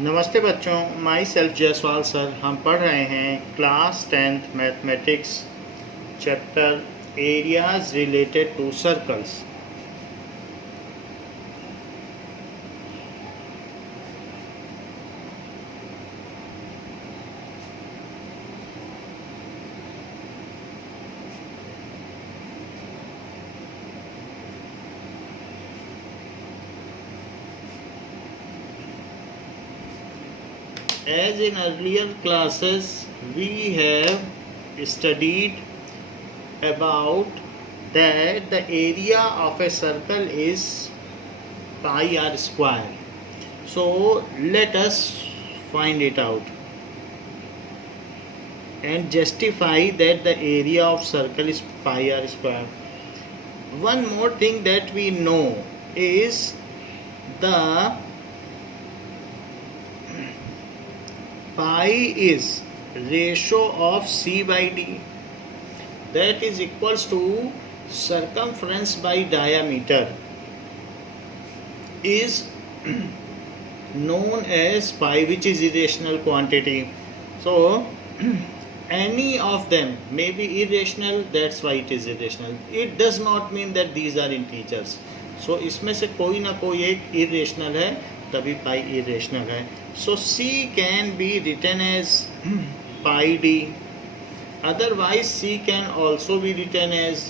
नमस्ते बच्चों, my self Jaiswal sir. हम पढ़ रहे हैं class 10th mathematics chapter areas related to circles. As in earlier classes, we have studied about that the area of a circle is pi r square. So let us find it out and justify that the area of circle is pi r square. One more thing that we know is the pi is ratio of c by d, that is equals to circumference by diameter is known as pi, which is irrational quantity. So any of them may be irrational, that's why it is irrational. It does not mean that these are integers. So इसमें से कोई ना कोई एक irrational है, तभी pi irrational है. So c can be written as pi d. Otherwise c can also be written as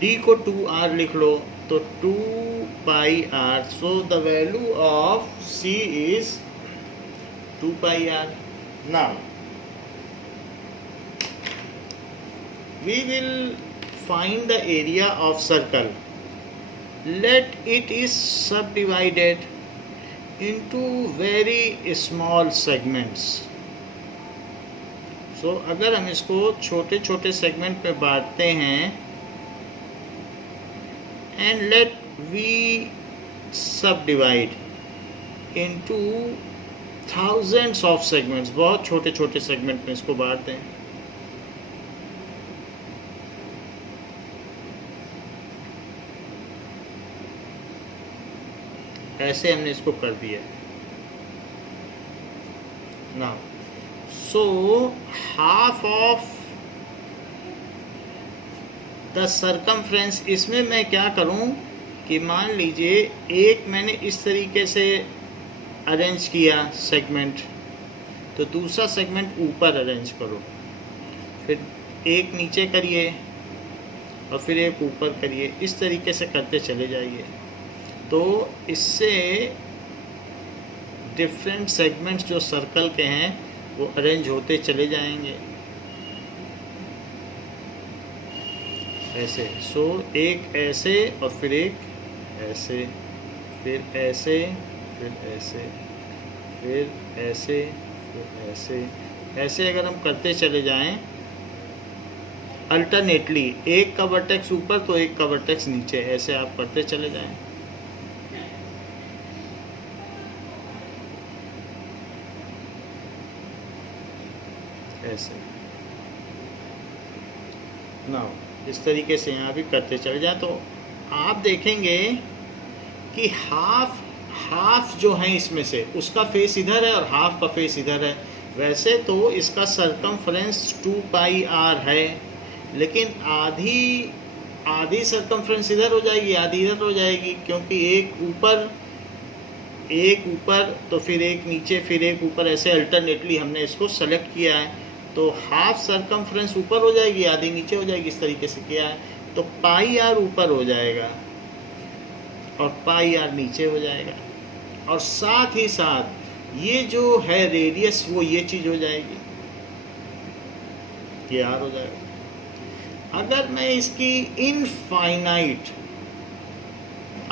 d को 2r लिख लो तो 2 pi r. So the value of c is 2 pi r. Now we will find the area of circle. Let it is subdivided into very small segments. So अगर हम इसको छोटे छोटे segment में बांटते हैं and let we subdivide into thousands of segments, बहुत छोटे छोटे सेगमेंट में इसको बांटते हैं. ऐसे हमने इसको कर दिया. Now so half of the circumference, इसमें मैं क्या करूं कि मान लीजिए एक मैंने इस तरीके से अरेंज किया सेगमेंट, तो दूसरा सेगमेंट ऊपर अरेंज करो, फिर एक नीचे करिए और फिर एक ऊपर करिए. इस तरीके से करते चले जाइए तो इससे डिफरेंट सेगमेंट्स जो सर्कल के हैं वो अरेंज होते चले जाएंगे ऐसे. सो एक ऐसे और फिर एक ऐसे, फिर ऐसे, फिर ऐसे, फिर ऐसे, फिर ऐसे. ऐसे अगर हम करते चले जाएं अल्टरनेटली, एक का वर्टेक्स ऊपर तो एक का वर्टेक्स नीचे, ऐसे आप करते चले जाएं. ऐसे नाउ इस तरीके से यहाँ भी करते चले जाए तो आप देखेंगे कि हाफ जो है इसमें से उसका फेस इधर है और हाफ का फेस इधर है. वैसे तो इसका सरकमफ्रेंस 2 पाई r है, लेकिन आधी सरकमफ्रेंस इधर हो जाएगी, आधी इधर हो जाएगी, क्योंकि एक ऊपर तो फिर एक नीचे, फिर एक ऊपर, ऐसे अल्टरनेटली हमने इसको सेलेक्ट किया है. तो हाफ सरकमफ्रेंस ऊपर हो जाएगी, आधी नीचे हो जाएगी, इस तरीके से किया है. तो पाई आर ऊपर हो जाएगा और पाई आर नीचे हो जाएगा, और साथ ही साथ ये जो है रेडियस वो ये चीज़ हो जाएगी, ये आर हो जाएगा. अगर मैं इसकी इनफाइनाइट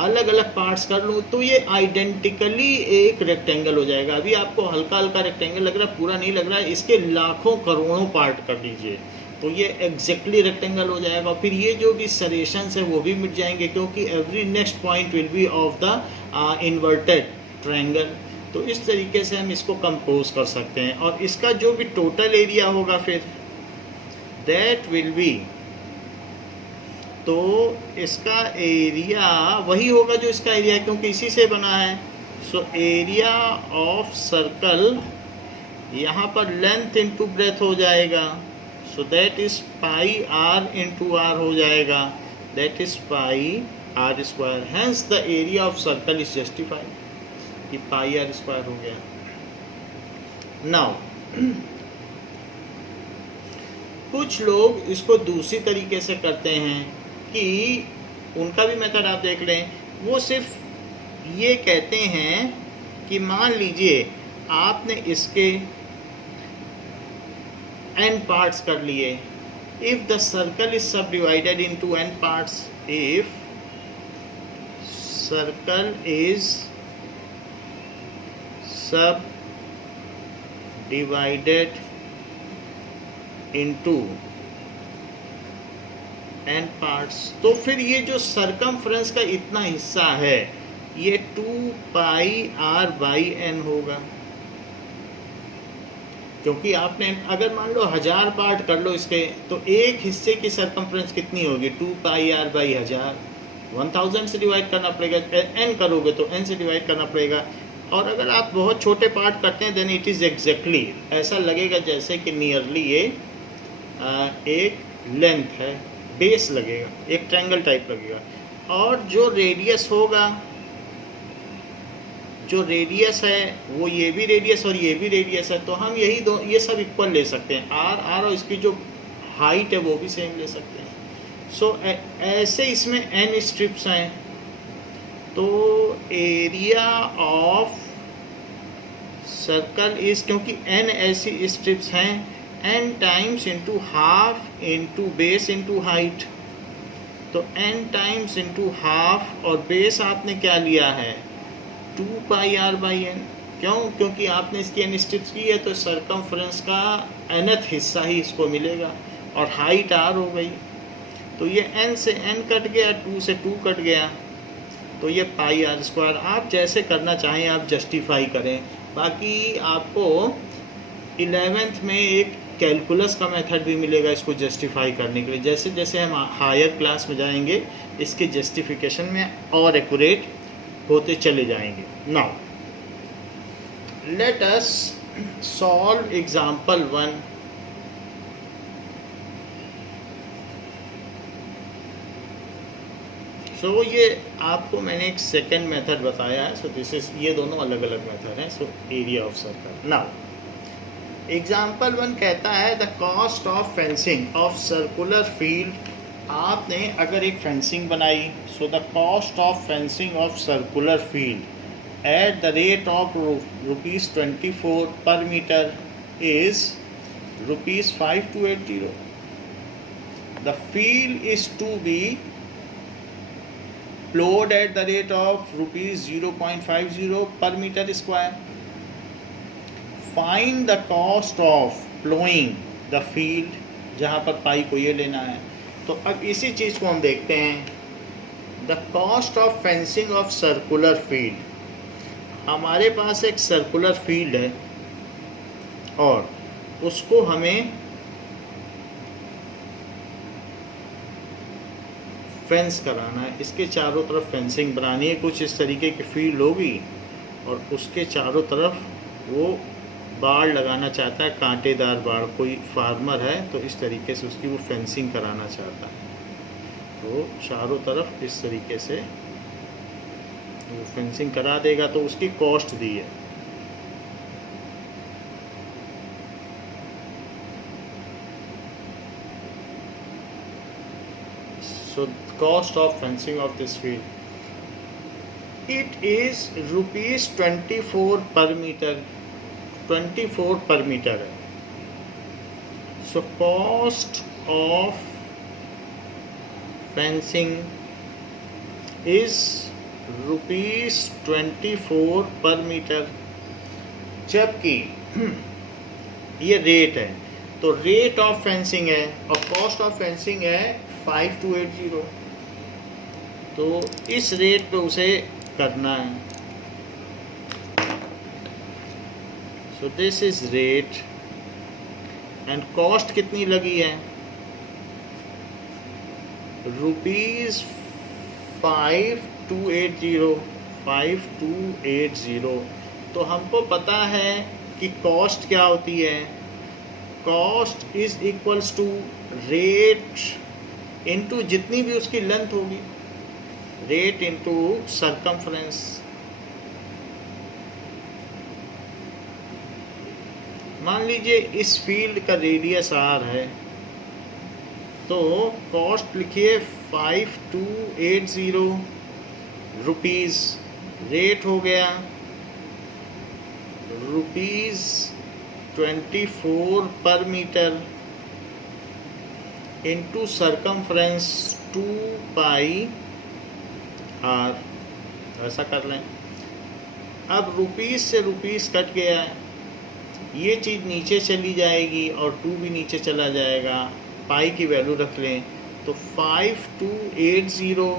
अलग अलग पार्ट्स कर लूँ तो ये आइडेंटिकली एक रेक्टेंगल हो जाएगा. अभी आपको हल्का हल्का रेक्टेंगल लग रहा है, पूरा नहीं लग रहा है. इसके लाखों करोड़ों पार्ट कर लीजिए तो ये एग्जैक्टली रेक्टेंगल हो जाएगा. फिर ये जो भी सरेशंस है वो भी मिट जाएंगे, क्योंकि every next point will be of the inverted triangle. तो इस तरीके से हम इसको कंपोज कर सकते हैं, और इसका जो भी टोटल एरिया होगा फिर दैट विल बी, तो इसका एरिया वही होगा जो इसका एरिया है, क्योंकि इसी से बना है. सो एरिया ऑफ सर्कल, यहाँ पर लेंथ इंटू ब्रेथ हो जाएगा, so that is pi r into r हो जाएगा, that is pi are square. Hence the area of circle is justified, कि पाई आर स्क्वायर हो गया। नाउ कुछ लोग इसको दूसरी तरीके से करते हैं कि उनका भी मेथड आप देख लें, वो सिर्फ ये कहते हैं कि मान लीजिए आपने इसके n पार्ट्स कर लिए, इफ द सर्कल इज सब divided into n parts, if circle is सब डिवाइडेड इनटू n पार्ट्स, तो फिर ये जो सरकमफ्रेंस का इतना हिस्सा है ये 2 पाई आर बाई एन होगा, क्योंकि आपने अगर मान लो 1000 पार्ट कर लो इसके, तो एक हिस्से की सरकमफ्रेंस कितनी होगी, 2 पाई आर बाई 1000, 1000 से डिवाइड करना पड़ेगा, n करोगे तो n से डिवाइड करना पड़ेगा। और अगर आप बहुत छोटे पार्ट करते हैं देन इट इज़ एग्जैक्टली, ऐसा लगेगा जैसे कि नियरली ये एक लेंथ है, बेस लगेगा, एक ट्रायंगल टाइप लगेगा। और जो रेडियस होगा, जो रेडियस है वो ये भी रेडियस और ये भी रेडियस है, तो हम यही दो ये सब इक्वल ले सकते हैं, आर और इसकी जो हाइट है वो भी सेम ले सकते हैं। सो ऐसे इसमें n स्ट्रिप्स हैं, तो एरिया ऑफ सर्कल इज, क्योंकि n ऐसी स्ट्रिप्स हैं, n times into half into base into height, तो n टाइम्स इंटू हाफ और बेस आपने क्या लिया है 2 पाई आर बाई एन। क्यों? क्योंकि आपने इसकी n स्ट्रिप्स की है तो सरकमफ्रेंस का nth हिस्सा ही इसको मिलेगा, और हाइट r हो गई, तो ये n से n कट गया, 2 से 2 कट गया, तो ये पाई आर स्क्वायर। आप जैसे करना चाहें आप जस्टिफाई करें। बाकी आपको 11th में एक कैलकुलस का मेथड भी मिलेगा इसको जस्टिफाई करने के लिए। जैसे जैसे हम हायर क्लास में जाएंगे इसके जस्टिफिकेशन में और एक्यूरेट होते चले जाएंगे। Now let us solve example 1। सो ये आपको मैंने एक सेकंड मेथड बताया है, सो दिस इज, ये दोनों अलग अलग मेथड हैं। So area of circle. Now example 1 कहता है the cost of fencing of circular field. आपने अगर एक फेंसिंग बनाई, so the cost of fencing of circular field at the rate of ₹24 per metre is ₹5280। The field is to be plowed at the rate of ₹0.50 per meter square. Find the cost of plowing the field, जहाँ पर पाई को ये लेना है। तो अब इसी चीज़ को हम देखते हैं। The cost of fencing of circular field, हमारे पास एक सर्कुलर फील्ड है और उसको हमें फेंस कराना है, इसके चारों तरफ फेंसिंग बनानी है। कुछ इस तरीके की फील्ड होगी और उसके चारों तरफ वो बाड़ लगाना चाहता है, कांटेदार बाड़। कोई फार्मर है तो इस तरीके से उसकी वो फेंसिंग कराना चाहता है, तो चारों तरफ इस तरीके से वो फेंसिंग करा देगा, तो उसकी कॉस्ट दी है। So cost of fencing of this field, it is ₹24 per meter, 24 per meter है। So cost of fencing is ₹24 per meter, जबकि ये रेट है, तो रेट ऑफ फेंसिंग है और कॉस्ट ऑफ फेंसिंग है 5280, तो इस रेट पे उसे करना है। So this is rate and cost कितनी लगी है ₹5280, 5280। तो हमको पता है कि कॉस्ट क्या होती है, cost is equals to rate into जितनी भी उसकी लेंथ होगी, रेट इनटू सरकमफ्रेंस। मान लीजिए इस फील्ड का रेडियस r है, तो कॉस्ट लिखिए 5280 रुपीज़, रेट हो गया ₹24 per metre into circumference 2 pi r। ऐसा कर लें। अब रुपीज़ से रुपीज़ कट गया, ये चीज़ नीचे चली जाएगी और 2 भी नीचे चला जाएगा, पाई की वैल्यू रख लें तो 5280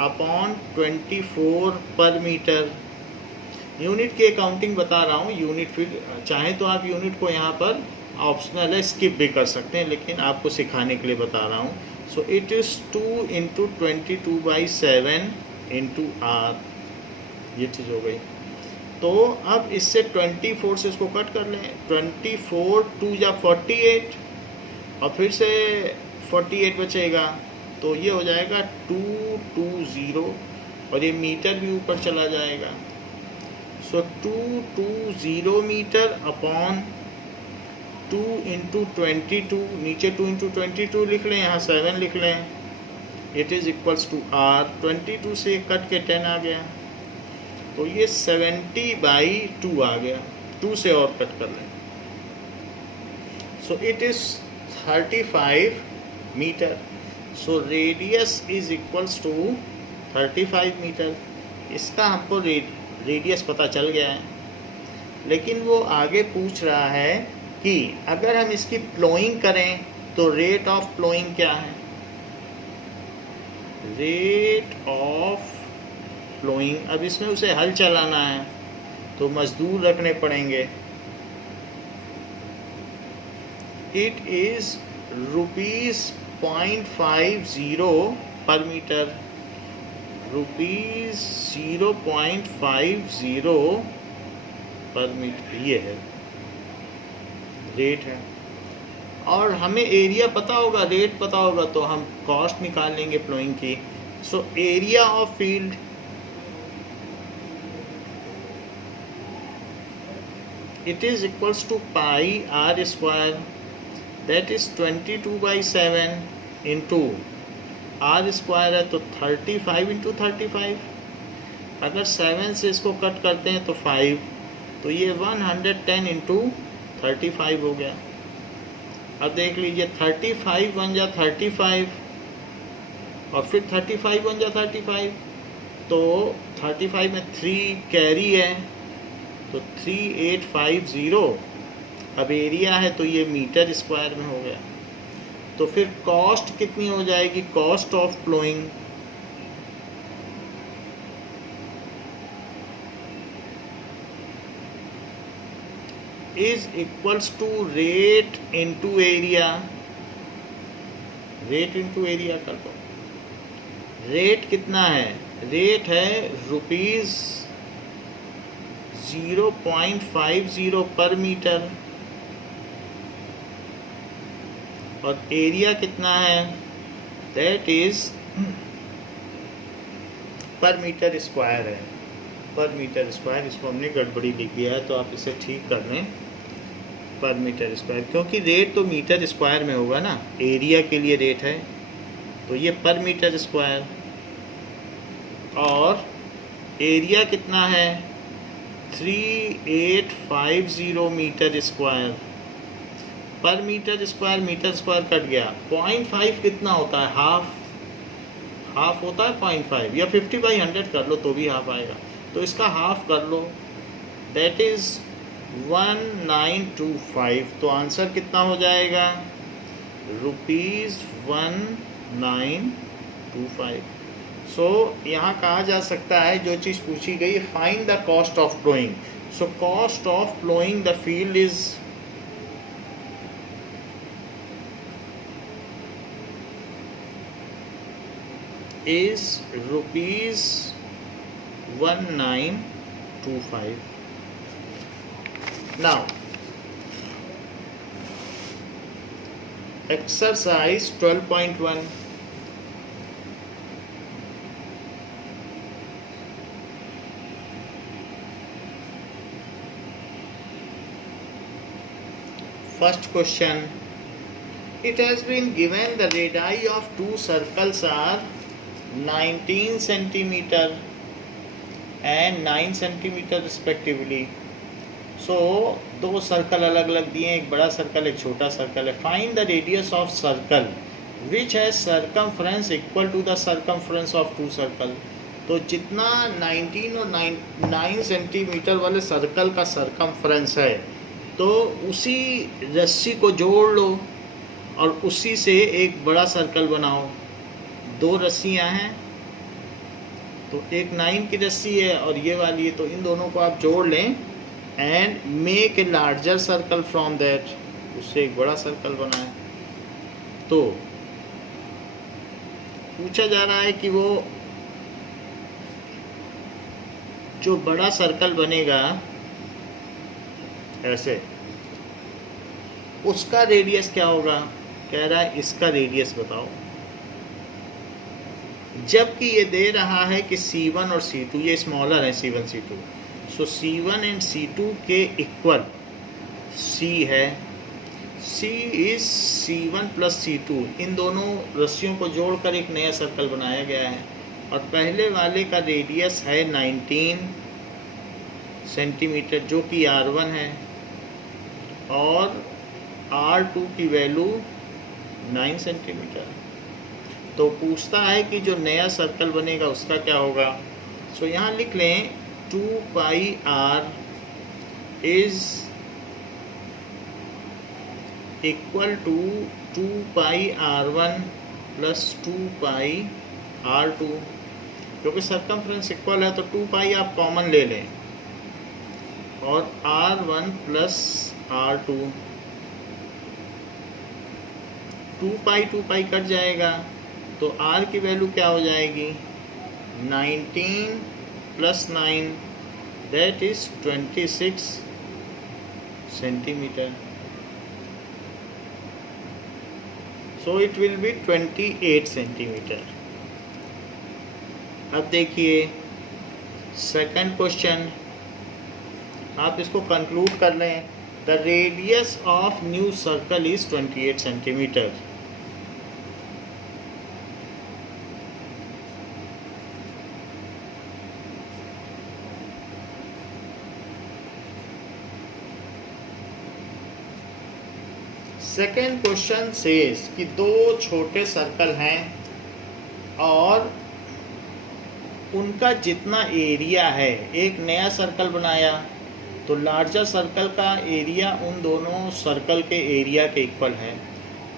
अपॉन 24 पर मीटर। यूनिट की अकाउंटिंग बता रहा हूँ, यूनिट फिर चाहे तो आप यूनिट को यहाँ पर ऑप्शनल है, स्किप भी कर सकते हैं, लेकिन आपको सिखाने के लिए बता रहा हूँ। सो it is 2 into 22/7 into r, ये चीज़ हो गई। तो अब इससे 24 से इसको कट कर लें, 24 2 जा 48 और फिर से 48 बचेगा, तो ये हो जाएगा 220 और ये मीटर भी ऊपर चला जाएगा। सो 220 मीटर अपॉन 2 इंटू 22, नीचे 2 इंटू 22 लिख लें, यहाँ 7 लिख लें, it is equals to r। 22 से कट के 10 आ गया, तो ये 70/2 आ गया, 2 से और कट कर लें, so it is 35 metre. So radius is equals to 35 metre. इसका हमको रेडियस पता चल गया है, लेकिन वो आगे पूछ रहा है कि अगर हम इसकी प्लोइंग करें तो रेट ऑफ प्लोइंग क्या है। रेट ऑफ प्लोइंग, अब इसमें उसे हल चलाना है तो मजदूर रखने पड़ेंगे। इट इज़ ₹0.50 पर मीटर, ₹0.50 पर मीटर, ये है रेट है। और हमें एरिया पता होगा, रेट पता होगा, तो हम कॉस्ट निकाल लेंगे प्लोइंग की। सो area of field it is equals to pi r square, that is 22/7 into r square है तो 35 into 35। अगर 7 से इसको कट करते हैं तो 5, तो ये 110 into 35 हो गया। अब देख लीजिए 35 बन जा 35 और फिर 35 बन जा 35, तो 35 में 3 कैरी है, तो 3850। अब एरिया है तो ये मीटर स्क्वायर में हो गया। तो फिर कॉस्ट कितनी हो जाएगी, cost of ploughing is equals to rate into area. Rate into area कर दो। रेट कितना है, रेट है ₹0.50 पर मीटर, और एरिया कितना है, दैट इज पर मीटर स्क्वायर है, पर मीटर स्क्वायर। इसको हमने गड़बड़ी लिख दिया है, तो आप इसे ठीक कर लें, पर मीटर स्क्वायर, क्योंकि रेट तो मीटर स्क्वायर में होगा ना, एरिया के लिए रेट है, तो ये पर मीटर स्क्वायर। और एरिया कितना है, 3850 मीटर स्क्वायर। पर मीटर स्क्वायर कट गया। 0.5 कितना होता है, हाफ होता है 0.5, या 50/100 कर लो तो भी हाफ आएगा, तो इसका हाफ कर लो, दैट इज़ 1925। तो आंसर कितना हो जाएगा, ₹1925। सो यहाँ कहा जा सकता है, जो चीज़ पूछी गई, find the cost of ploughing. So cost of ploughing the field is 1925. Now, exercise 12.1. First question. It has been given the radii of two circles are 19 centimeter and 9 centimeter respectively. So दो circle अलग अलग दिए, एक बड़ा circle एक छोटा circle है. Find the radius of circle which has circumference equal to the circumference of two circle. तो जितना 19 और 9 सेंटीमीटर वाले सर्कल का सर्कमफ्रेंस है, तो उसी रस्सी को जोड़ लो और उसी से एक बड़ा सर्कल बनाओ. दो रस्सियाँ हैं, तो एक 9 की रस्सी है और ये वाली है, तो इन दोनों को आप जोड़ लें and make a larger circle from that. उससे एक बड़ा सर्कल बनाएं. तो पूछा जा रहा है कि वो जो बड़ा सर्कल बनेगा ऐसे, उसका रेडियस क्या होगा. कह रहा है इसका रेडियस बताओ, जबकि ये दे रहा है कि C1 और C2 ये स्मॉलर है, C1 C2. So C1 and C2 के इक्वल C है. C is C1 plus C2. इन दोनों रस्सियों को जोड़कर एक नया सर्कल बनाया गया है और पहले वाले का रेडियस है 19 सेंटीमीटर जो कि R1 है और R2 की वैल्यू 9 सेंटीमीटर. तो पूछता है कि जो नया सर्कल बनेगा उसका क्या होगा. सो यहाँ लिख लें 2 pi R is equal to 2 pi R1 plus 2 pi R2. क्योंकि सर्कमफ्रेंस इक्वल है तो 2 पाई आप कॉमन ले लें और R1 प्लस R2. 2 पाई कट जाएगा तो R की वैल्यू क्या हो जाएगी 19 plus 9 that is 26 centimetre. So it will be 28 centimetre. अब देखिए सेकंड क्वेश्चन, आप इसको कंक्लूड कर लें. The radius of new circle is 28 centimetre. Second question says कि दो छोटे सर्कल हैं और उनका जितना एरिया है, एक नया सर्कल बनाया तो लार्जर सर्कल का एरिया उन दोनों सर्कल के एरिया के इक्वल है.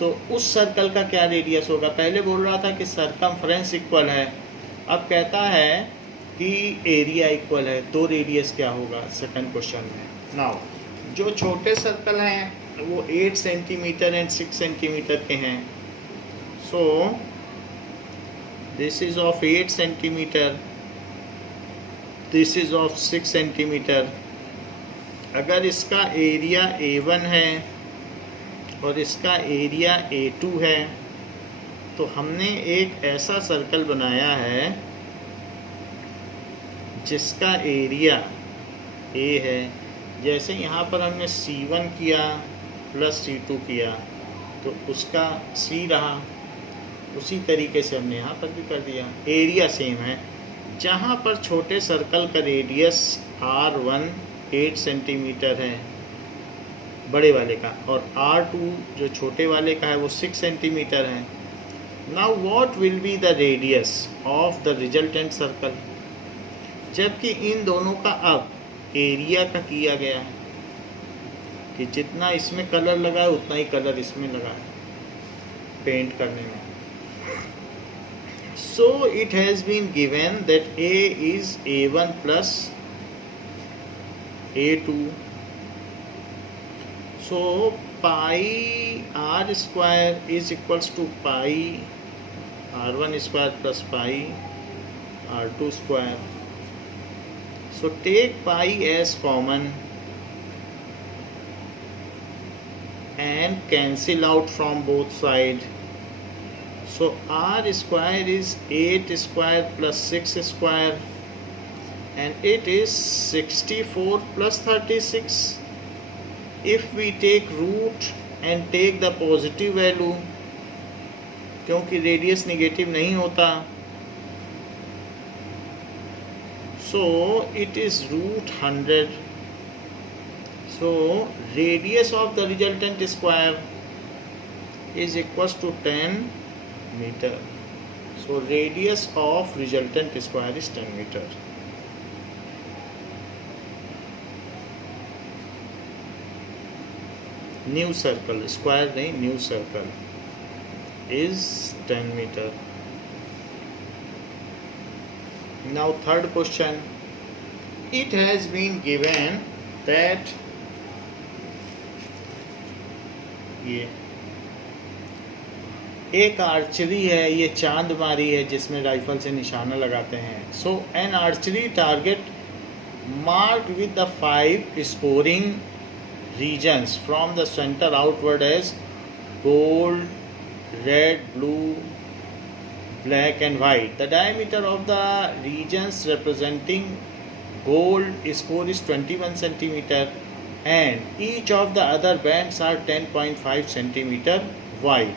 तो उस सर्कल का क्या रेडियस होगा. पहले बोल रहा था कि सर्कमफ्रेंस इक्वल है, अब कहता है कि एरिया इक्वल है, तो रेडियस क्या होगा सेकंड क्वेश्चन में. नाउ जो छोटे सर्कल हैं वो 8 सेंटीमीटर एंड 6 सेंटीमीटर के हैं. सो this is of 8 centimetre, this is of 6 centimetre. अगर इसका एरिया A1 है और इसका एरिया A2 है तो हमने एक ऐसा सर्कल बनाया है जिसका एरिया A है. जैसे यहाँ पर हमने C1 किया प्लस C2 किया तो उसका C रहा, उसी तरीके से हमने यहाँ पर भी कर दिया. एरिया सेम है. जहाँ पर छोटे सर्कल का रेडियस R1 8 सेंटीमीटर है बड़े वाले का और R2 जो छोटे वाले का है वो 6 सेंटीमीटर है. Now what will be the radius of the resultant circle. जबकि इन दोनों का अब एरिया का किया गया है कि जितना इसमें कलर लगा है उतना ही कलर इसमें लगा है पेंट करने में. So it has been given that A is A1 plus A2. So pi R square is equals to pi R1 square plus pi R2 square. So take pi as common and cancel out from both sides. So r square is 8 square plus 6 square, and it is 64 plus 36. If we take root and take the positive value, क्योंकि radius negative नहीं होता, so it is root 100. So radius of the resultant square is equals to 10 meter. So radius of resultant square is 10 meter. New circle, square नहीं, new circle is 10 meter. Now third question, it has been given that ये एक archery है, ये चांदमारी है जिसमें rifle से निशाना लगाते हैं. So an archery target marked with the 5 scoring regions from the center outward as gold, red, blue, black and white. The diameter of the regions representing gold score is 21 centimeter and each of the other bands are 10.5 centimeter wide.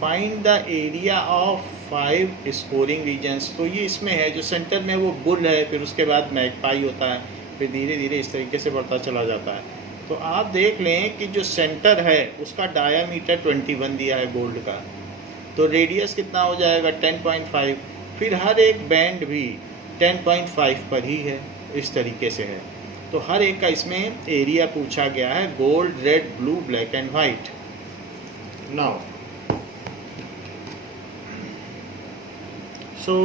Find the area of 5 scoring regions. तो ये इसमें है, जो centre में वो bull है, फिर उसके बाद मैगपाई होता है, फिर धीरे धीरे इस तरीके से बढ़ता चला जाता है. तो आप देख लें कि जो सेंटर है उसका डायामीटर 21 दिया है गोल्ड का, तो रेडियस कितना हो जाएगा 10.5. फिर हर एक बैंड भी 10.5 पर ही है, इस तरीके से है. तो हर एक का इसमें एरिया पूछा गया है, gold, red, blue, black and white. Now so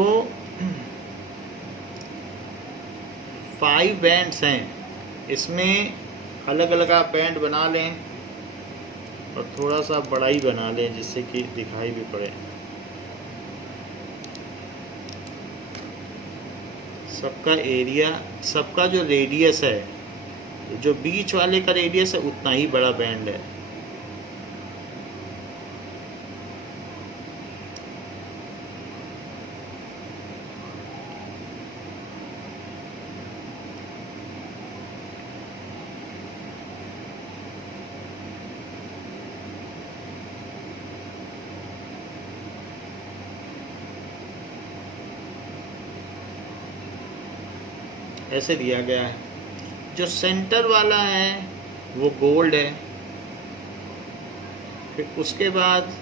5 bands हैं, इसमें अलग अलग आप बैंड बना लें और थोड़ा सा बड़ा ही बना लें जिससे कि दिखाई भी पड़े. सबका एरिया, सबका जो रेडियस है, जो बीच वाले का रेडियस है उतना ही बड़ा बैंड है. ऐसे दिया गया है. जो सेंटर वाला है वो गोल्ड है, फिर उसके बाद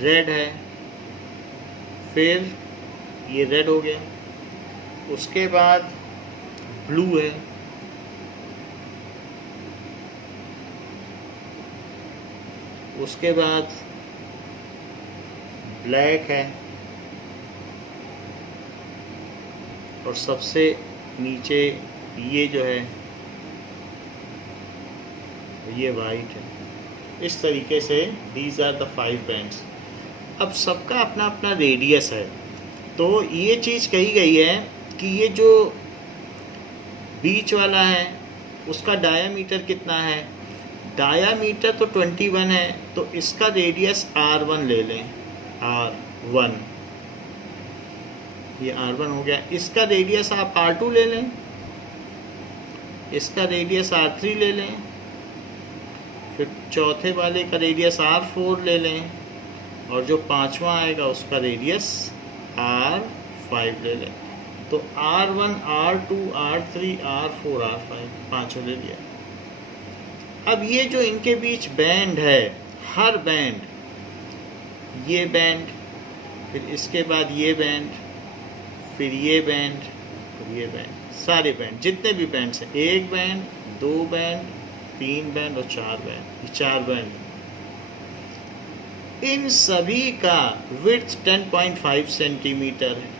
रेड है, फिर ये रेड हो गया, उसके बाद ब्लू है, उसके बाद ब्लैक है, और सबसे नीचे ये जो है ये वाइट है. इस तरीके से दीज आर द 5 बैंड्स. अब सबका अपना अपना रेडियस है, तो ये चीज़ कही गई है कि ये जो बीच वाला है उसका डायामीटर कितना है. डायामीटर तो 21 है, तो इसका रेडियस R1 ले लें, R1, ये R1 हो गया. इसका रेडियस आप R2 ले लें, इसका रेडियस R3 ले लें, फिर चौथे वाले का रेडियस R4 ले लें, और जो पांचवा आएगा उसका रेडियस R5 ले लें. तो R1, R2, R3, R4, R5 पांचों ले लिया. अब ये जो इनके बीच बैंड है, हर बैंड, ये बैंड, फिर इसके बाद ये बैंड, फिर ये बैंड, फिर ये बैंड, सारे बैंड जितने भी बैंड्स हैं, 1 बैंड, 2 बैंड, 3 बैंड और 4 बैंड, ये 4 बैंड, इन सभी का विड्थ 10.5 सेंटीमीटर है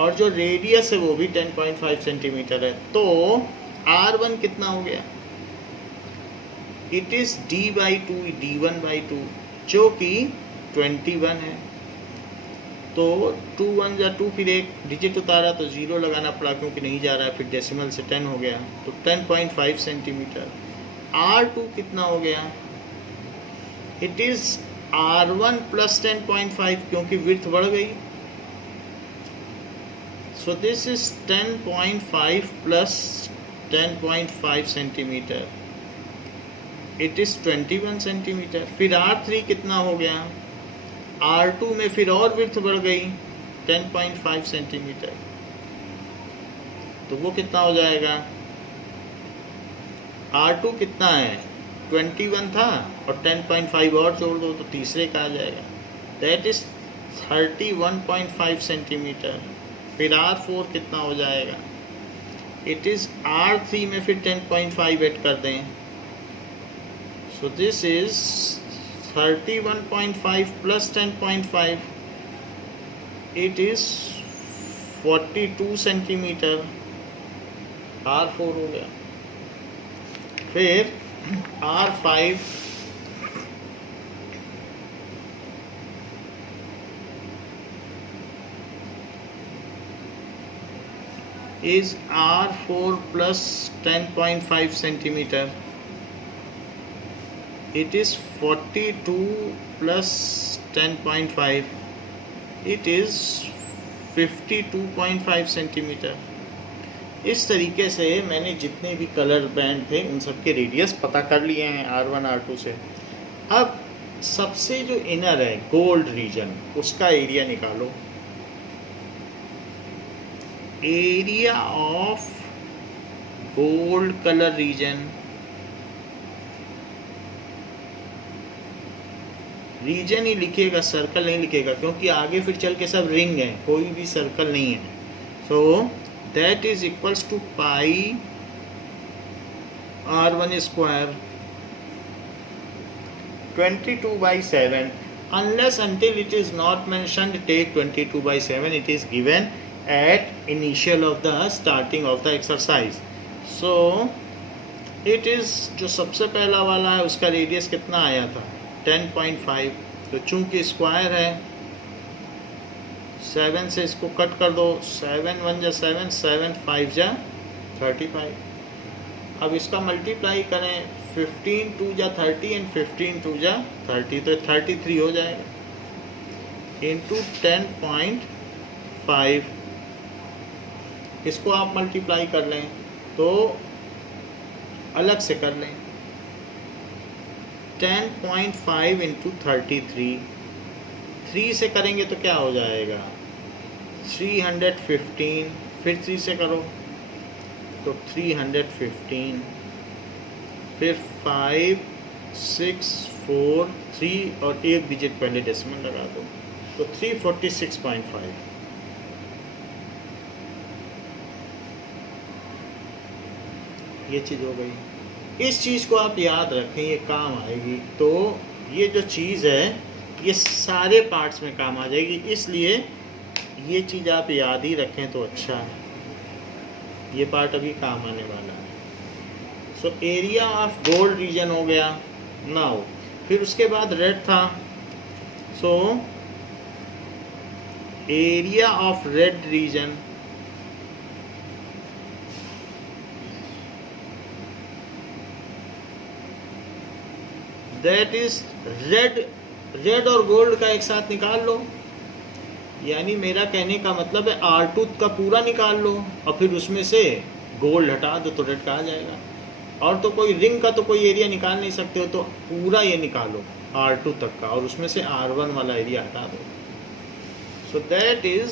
और जो रेडियस है वो भी 10.5 सेंटीमीटर है. तो R1 कितना हो गया, इट इज D/2, D1/2, जो कि 21 है. तो 2 1 या 2, फिर एक डिजिट उतारा तो 0 लगाना पड़ा क्योंकि नहीं जा रहा है, फिर डेसिमल से 10 हो गया तो 10.5 सेंटीमीटर। R2 कितना हो गया? इट इज़ R1 प्लस 10.5 क्योंकि विड्थ बढ़ गई। सो this is 10.5 plus 10.5 centimetre, it is 21 centimetre. फिर R3 कितना हो गया? R2 में फिर और विड्थ बढ़ गई 10.5 सेंटीमीटर, तो वो कितना हो जाएगा? R2 कितना है? 21 था और 10.5 और जोड़ दो तो तीसरे का आ जाएगा, दैट इज 31.5 सेंटीमीटर। फिर R4 कितना हो जाएगा? इट इज R3 में फिर 10.5 ऐड कर दें, सो this is 31.5 plus 10.5, it is 42 centimetre. R4 हो गया। फिर R5 is R4 plus 10.5 centimetre, it is 42 plus 10.5, it is 52.5 centimetre. इस तरीके से मैंने जितने भी कलर बैंड थे उन सब के रेडियस पता कर लिए हैं R1 R2 से। अब सबसे जो इनर है गोल्ड रीजन, उसका एरिया निकालो। Area of gold colour region, region ही लिखिएगा, सर्कल नहीं लिखिएगा क्योंकि आगे फिर चल के सब रिंग है, कोई भी सर्कल नहीं है। So that is equals to pi R1 square 22/7, unless until it is not mentioned take 22/7, it is given at initial of the starting of the exercise। so it is जो सबसे पहला वाला है उसका रेडियस कितना आया था? 10.5, तो चूंकि स्क्वायर है 7 से इसको कट कर दो, 7 1 जा 7, 7 5 जा 35। अब इसका मल्टीप्लाई करें, 15 2 जा 30 एंड 15 2 जा 30, तो 33 हो जाएगा इंटू 10.5। इसको आप मल्टीप्लाई कर लें तो अलग से कर लें, 10.5 इंटू 33, 3 से करेंगे तो क्या हो जाएगा? 315, फिर 3 से करो तो 315, फिर 5 6 4 3 और एक डिजिट पहले डेसिमल लगा दो तो 346.5। ये चीज़ हो गई। इस चीज़ को आप याद रखें, ये काम आएगी। तो ये जो चीज़ है ये सारे पार्ट्स में काम आ जाएगी, इसलिए ये चीज़ आप याद ही रखें तो अच्छा है। ये पार्ट अभी काम आने वाला है। So area of gold reason हो गया नाउ। फिर उसके बाद रेड था, सो area of red region, that is red और गोल्ड का एक साथ निकाल लो, यानी मेरा कहने का मतलब है R2 का पूरा निकाल लो और फिर उसमें से गोल्ड हटा दो तो रेड का आ जाएगा। और तो कोई रिंग का तो कोई एरिया निकाल नहीं सकते हो, तो पूरा ये निकालो R2 तक का और उसमें से R1 वाला एरिया हटा दो। सो that is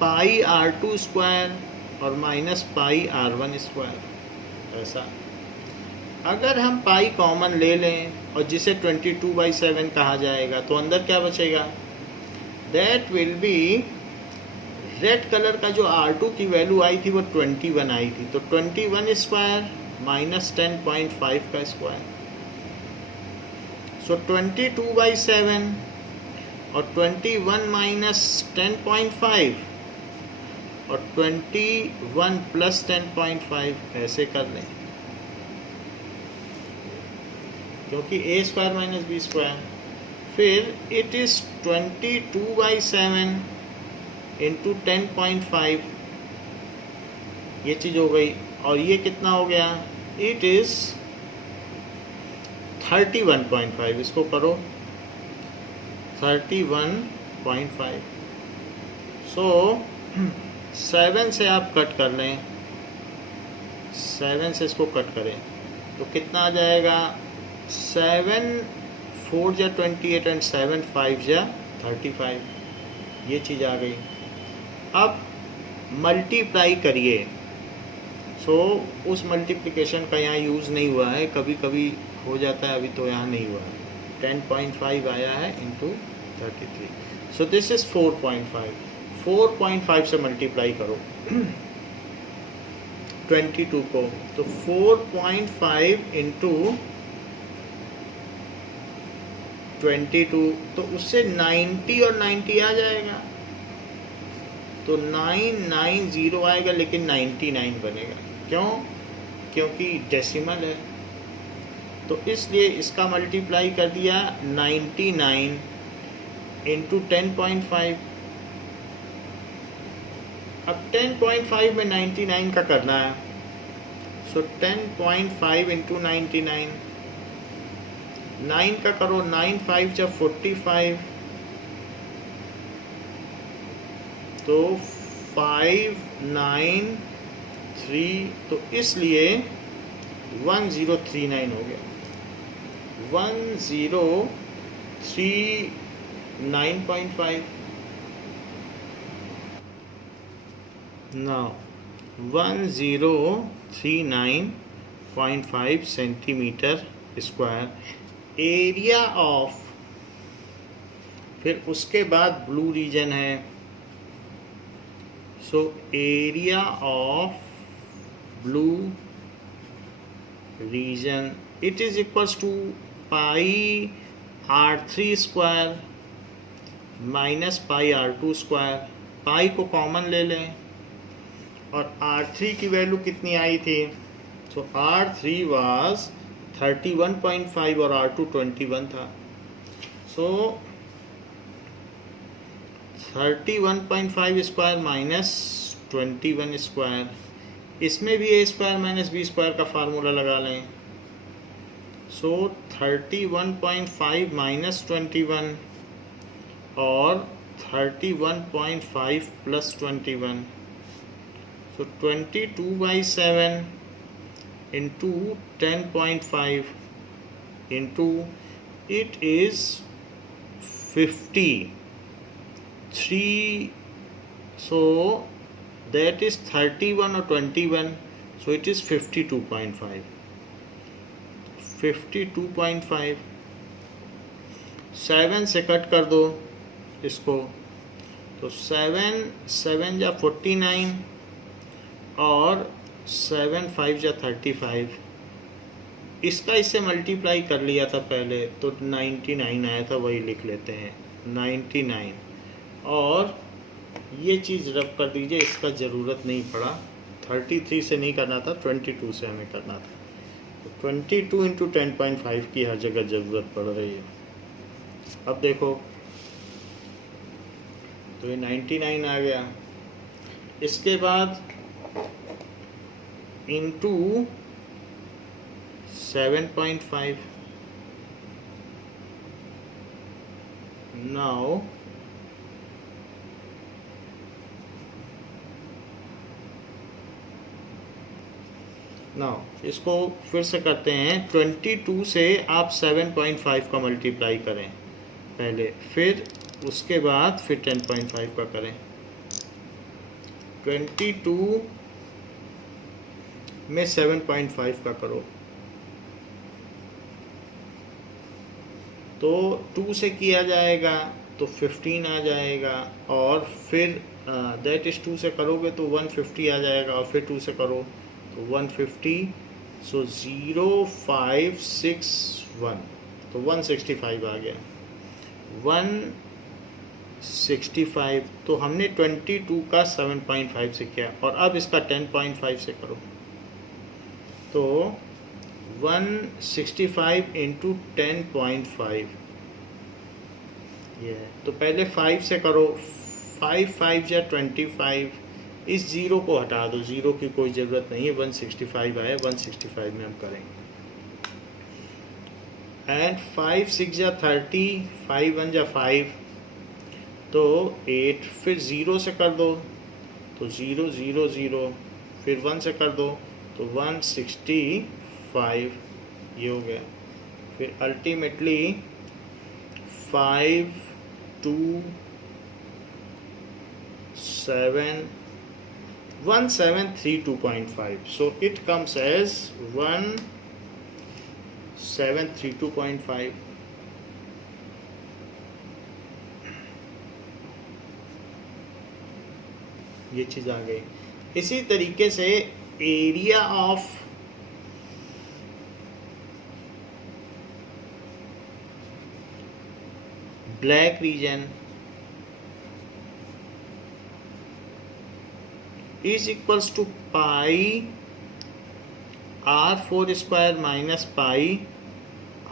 pi R2 square और माइनस पाई R1 स्क्वायर। ऐसा अगर हम पाई कॉमन ले लें और जिसे 22/7 कहा जाएगा तो अंदर क्या बचेगा? That will be, red colour का जो R2 की वैल्यू आई थी वो 21 आई थी, तो 21 स्क्वायर माइनस 10.5 का स्क्वायर, सो 22/7 और 21 माइनस 10.5 और 21 प्लस 10.5 ऐसे कर लें, क्योंकि a square minus b square. फिर इट इज़ 22/7 इंटू 10.5, ये चीज़ हो गई। और ये कितना हो गया, इट इज़ 31.5, इसको करो 31.5। सो 7 से आप कट कर लें, 7 से इसको कट करें तो कितना आ जाएगा, 7 4 जा 28 एंड 7 5 जा 35, ये चीज़ आ गई। अब मल्टीप्लाई करिए। सो उस मल्टीप्लिकेशन का यहाँ यूज़ नहीं हुआ है, कभी कभी हो जाता है, अभी तो यहाँ नहीं हुआ है। 10.5 आया है इंटू 33। So this is 4.5। 4.5 से मल्टीप्लाई करो 22 को, तो 4.5 इंटू 22, तो उससे 90 और 90 आ जाएगा, तो 990 आएगा, लेकिन 99 बनेगा। क्यों? क्योंकि डेसिमल है, तो इसलिए इसका मल्टीप्लाई कर दिया 99 इंटू 10.5। अब 10.5 में 99 का करना है, सो 10.5 इंटू 99, 9 का करो, 9 5 जा 45, तो 593, तो इसलिए 1039 हो गया, 1039.5। Now 1039.5 centimetre square area of, फिर उसके बाद ब्लू रीजन है, so area of blue region it is equals to pi r3 square minus pi r2 square. पाई को कॉमन ले लें और r3 की वैल्यू कितनी आई थी, सो r3 वाज 31.5 और r2 21 था, सो 31.5 स्क्वायर माइनस 21 स्क्वायर, इसमें भी a square minus b square का फार्मूला लगा लें, सो 31.5 माइनस 21 और 31.5 plus 21, so 22/7 into 10.5 into it is 53, so that is 31 or 21, so it is 52.5, 52.5। 7 से कट कर दो इसको, तो 7 जा 49 और 7 5 जा 35, इसका इससे मल्टीप्लाई कर लिया था पहले, तो 99 आया था, वही लिख लेते हैं 99, और ये चीज़ रब कर दीजिए, इसका ज़रूरत नहीं पड़ा, 33 से नहीं करना था, 22 से हमें करना था, तो 22 इंटू 10.5 की हर जगह ज़रूरत पड़ रही है। अब देखो, तो ये 99 आ गया, इसके बाद इंटू 7.5, नाउ इसको फिर से करते हैं। 22 से आप 7.5 का मल्टीप्लाई करें पहले, फिर उसके बाद फिर 10.5 का करें। 22 में 7.5 का करो, तो 2 से किया जाएगा तो 15 आ जाएगा, और फिर दैट इज़ 2 से करोगे तो 150 आ जाएगा, और फिर 2 से करो तो 150, सो 0561, तो 165 आ गया, 165। तो हमने 22 का 7.5 से किया, और अब इसका 10.5 से करो, तो 165 इंटू 10.5, ये है। तो पहले 5 से करो, 5 5 या 25, इस ज़ीरो को हटा दो, ज़ीरो की कोई ज़रूरत नहीं है, 165 आया, 165 में हम करेंगे। एंड 5 6 या 30, 5 1 या 5, तो 8, फिर 0 से कर दो तो 0 0 0, फिर 1 से कर दो तो 165, ये हो गया। फिर ultimately 5 2 7 1732.5, so it comes as 1732.5. ये चीज़ आ गई। इसी तरीके से area of black region is equals to pi r4 square minus pi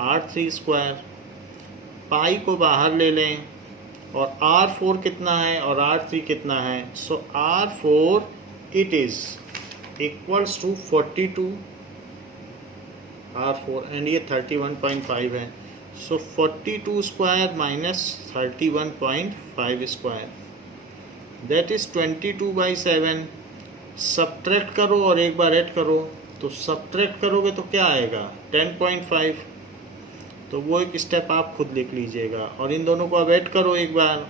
r3 square. पाई को बाहर ले लें और r4 कितना है और r3 कितना है, so r4 it is equals to 42 r4 and ये 31.5 है, so 42 square minus 31.5 square, that is 22/7। Subtract करो और एक बार ऐड करो, तो सब्ट्रैक्ट करोगे तो क्या आएगा 10.5, तो वो एक स्टेप आप खुद लिख लीजिएगा। और इन दोनों को अब ऐड करो एक बार,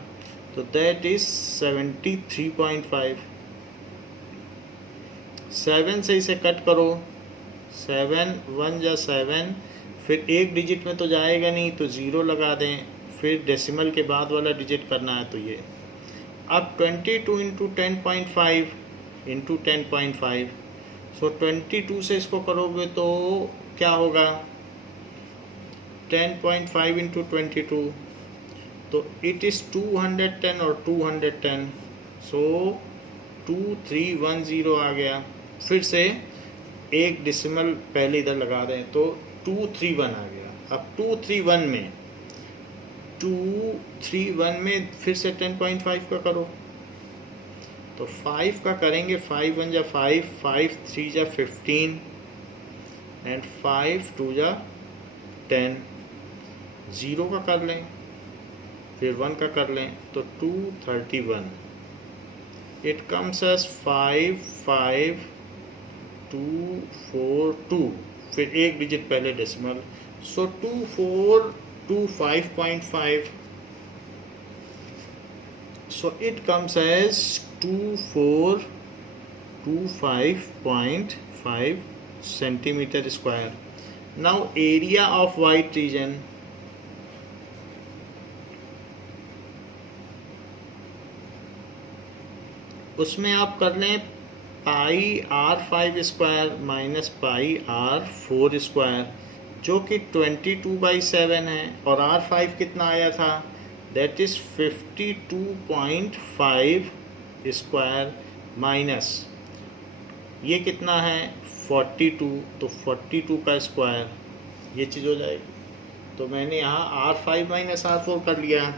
तो दैट इज 73.5। 7 से इसे कट करो, 7 1 या 7, फिर एक डिजिट में तो जाएगा नहीं तो 0 लगा दें, फिर डेसिमल के बाद वाला डिजिट करना है तो ये। अब 22 इंटू 10.5 इंटू 10.5, सो 22 से इसको करोगे तो क्या होगा 10.5 इंटू 22, तो इट इज़ 210 और 210, सो 2310 आ गया। फिर से एक डेसिमल पहले इधर लगा दें तो 231 आ गया। अब 231 में फिर से 10.5 का करो, तो 5 का करेंगे, 5 1 या 5, 5 3 या 15 एंड 5 2 या 10, 0 का कर लें, फिर 1 का कर लें तो 231। इट कम्स एज 5 5 2 4 2, फिर एक डिजिट पहले decimal, so 2425.5, so it comes as 2425.5 centimeter square. Now area of white region, उसमें आप कर लें पाई r5 स्क्वायर माइनस पाई r4 स्क्वायर, जो कि 22/7 है, और r5 कितना आया था, दैट इज़ 52.5 स्क्वायर माइनस ये कितना है 42, तो 42 का स्क्वायर, ये चीज़ हो जाएगी। तो मैंने यहाँ r5 माइनस r4 कर लिया।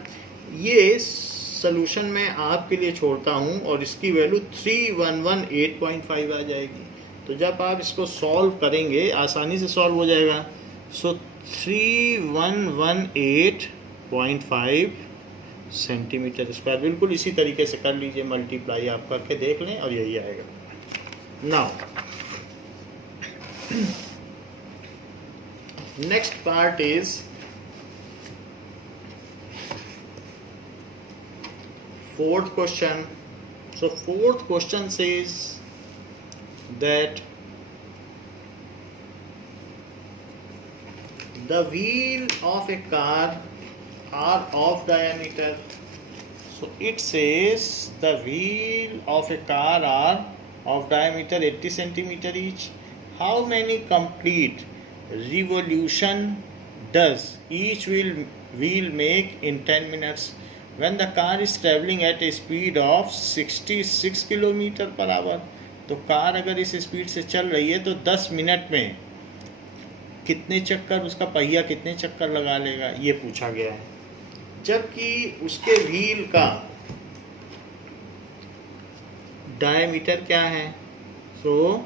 ये सॉल्यूशन मैं आपके लिए छोड़ता हूँ और इसकी वैल्यू 3118.5 आ जाएगी। तो जब आप इसको सॉल्व करेंगे आसानी से सॉल्व हो जाएगा। सो 3118.5 सेंटीमीटर स्क्वायर, बिल्कुल इसी तरीके से कर लीजिए, मल्टीप्लाई आप करके देख लें और यही आएगा। Now next part is fourth question. So fourth question says that the wheel of a car are of diameter. So it says the wheel of a car are of diameter 80 centimeter each. How many complete revolution does each wheel make in 10 minutes? When the car is traveling at a speed of 66 kilometre per hour, तो car अगर इस speed से चल रही है तो 10 minute में कितने चक्कर, उसका पहिया कितने चक्कर लगा लेगा, ये पूछा गया है। जबकि उसके व्हील का डायमीटर क्या है? सो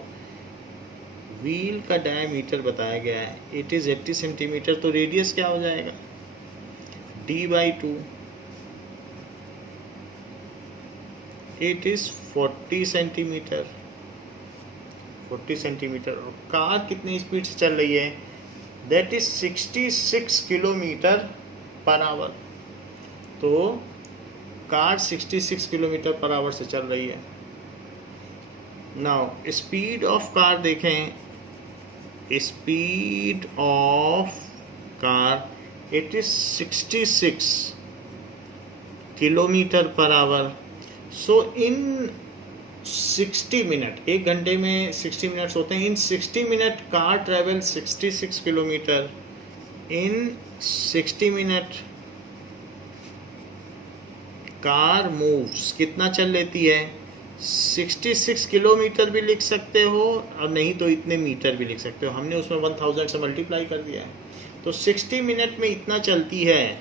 व्हील का डायमीटर बताया गया है, इट इज़ 80 सेंटीमीटर। तो रेडियस क्या हो जाएगा? d/2, it is 40 centimetre. 40 centimetre. और कार कितनी स्पीड से चल रही है? That is 66 kilometre per hour. तो कार 66 किलोमीटर पर आवर से चल रही है। नाउ स्पीड ऑफ कार देखें, speed of car it is 66 kilometre per hour. So in 60 minute, 1 घंटे में 60 मिनट्स होते हैं। इन 60 मिनट कार ट्रेवल 66 किलोमीटर। इन 60 मिनट कार मूव्स कितना चल लेती है? 66 किलोमीटर भी लिख सकते हो और नहीं तो इतने मीटर भी लिख सकते हो। हमने उसमें 1000 से मल्टीप्लाई कर दिया है। तो 60 मिनट में इतना चलती है,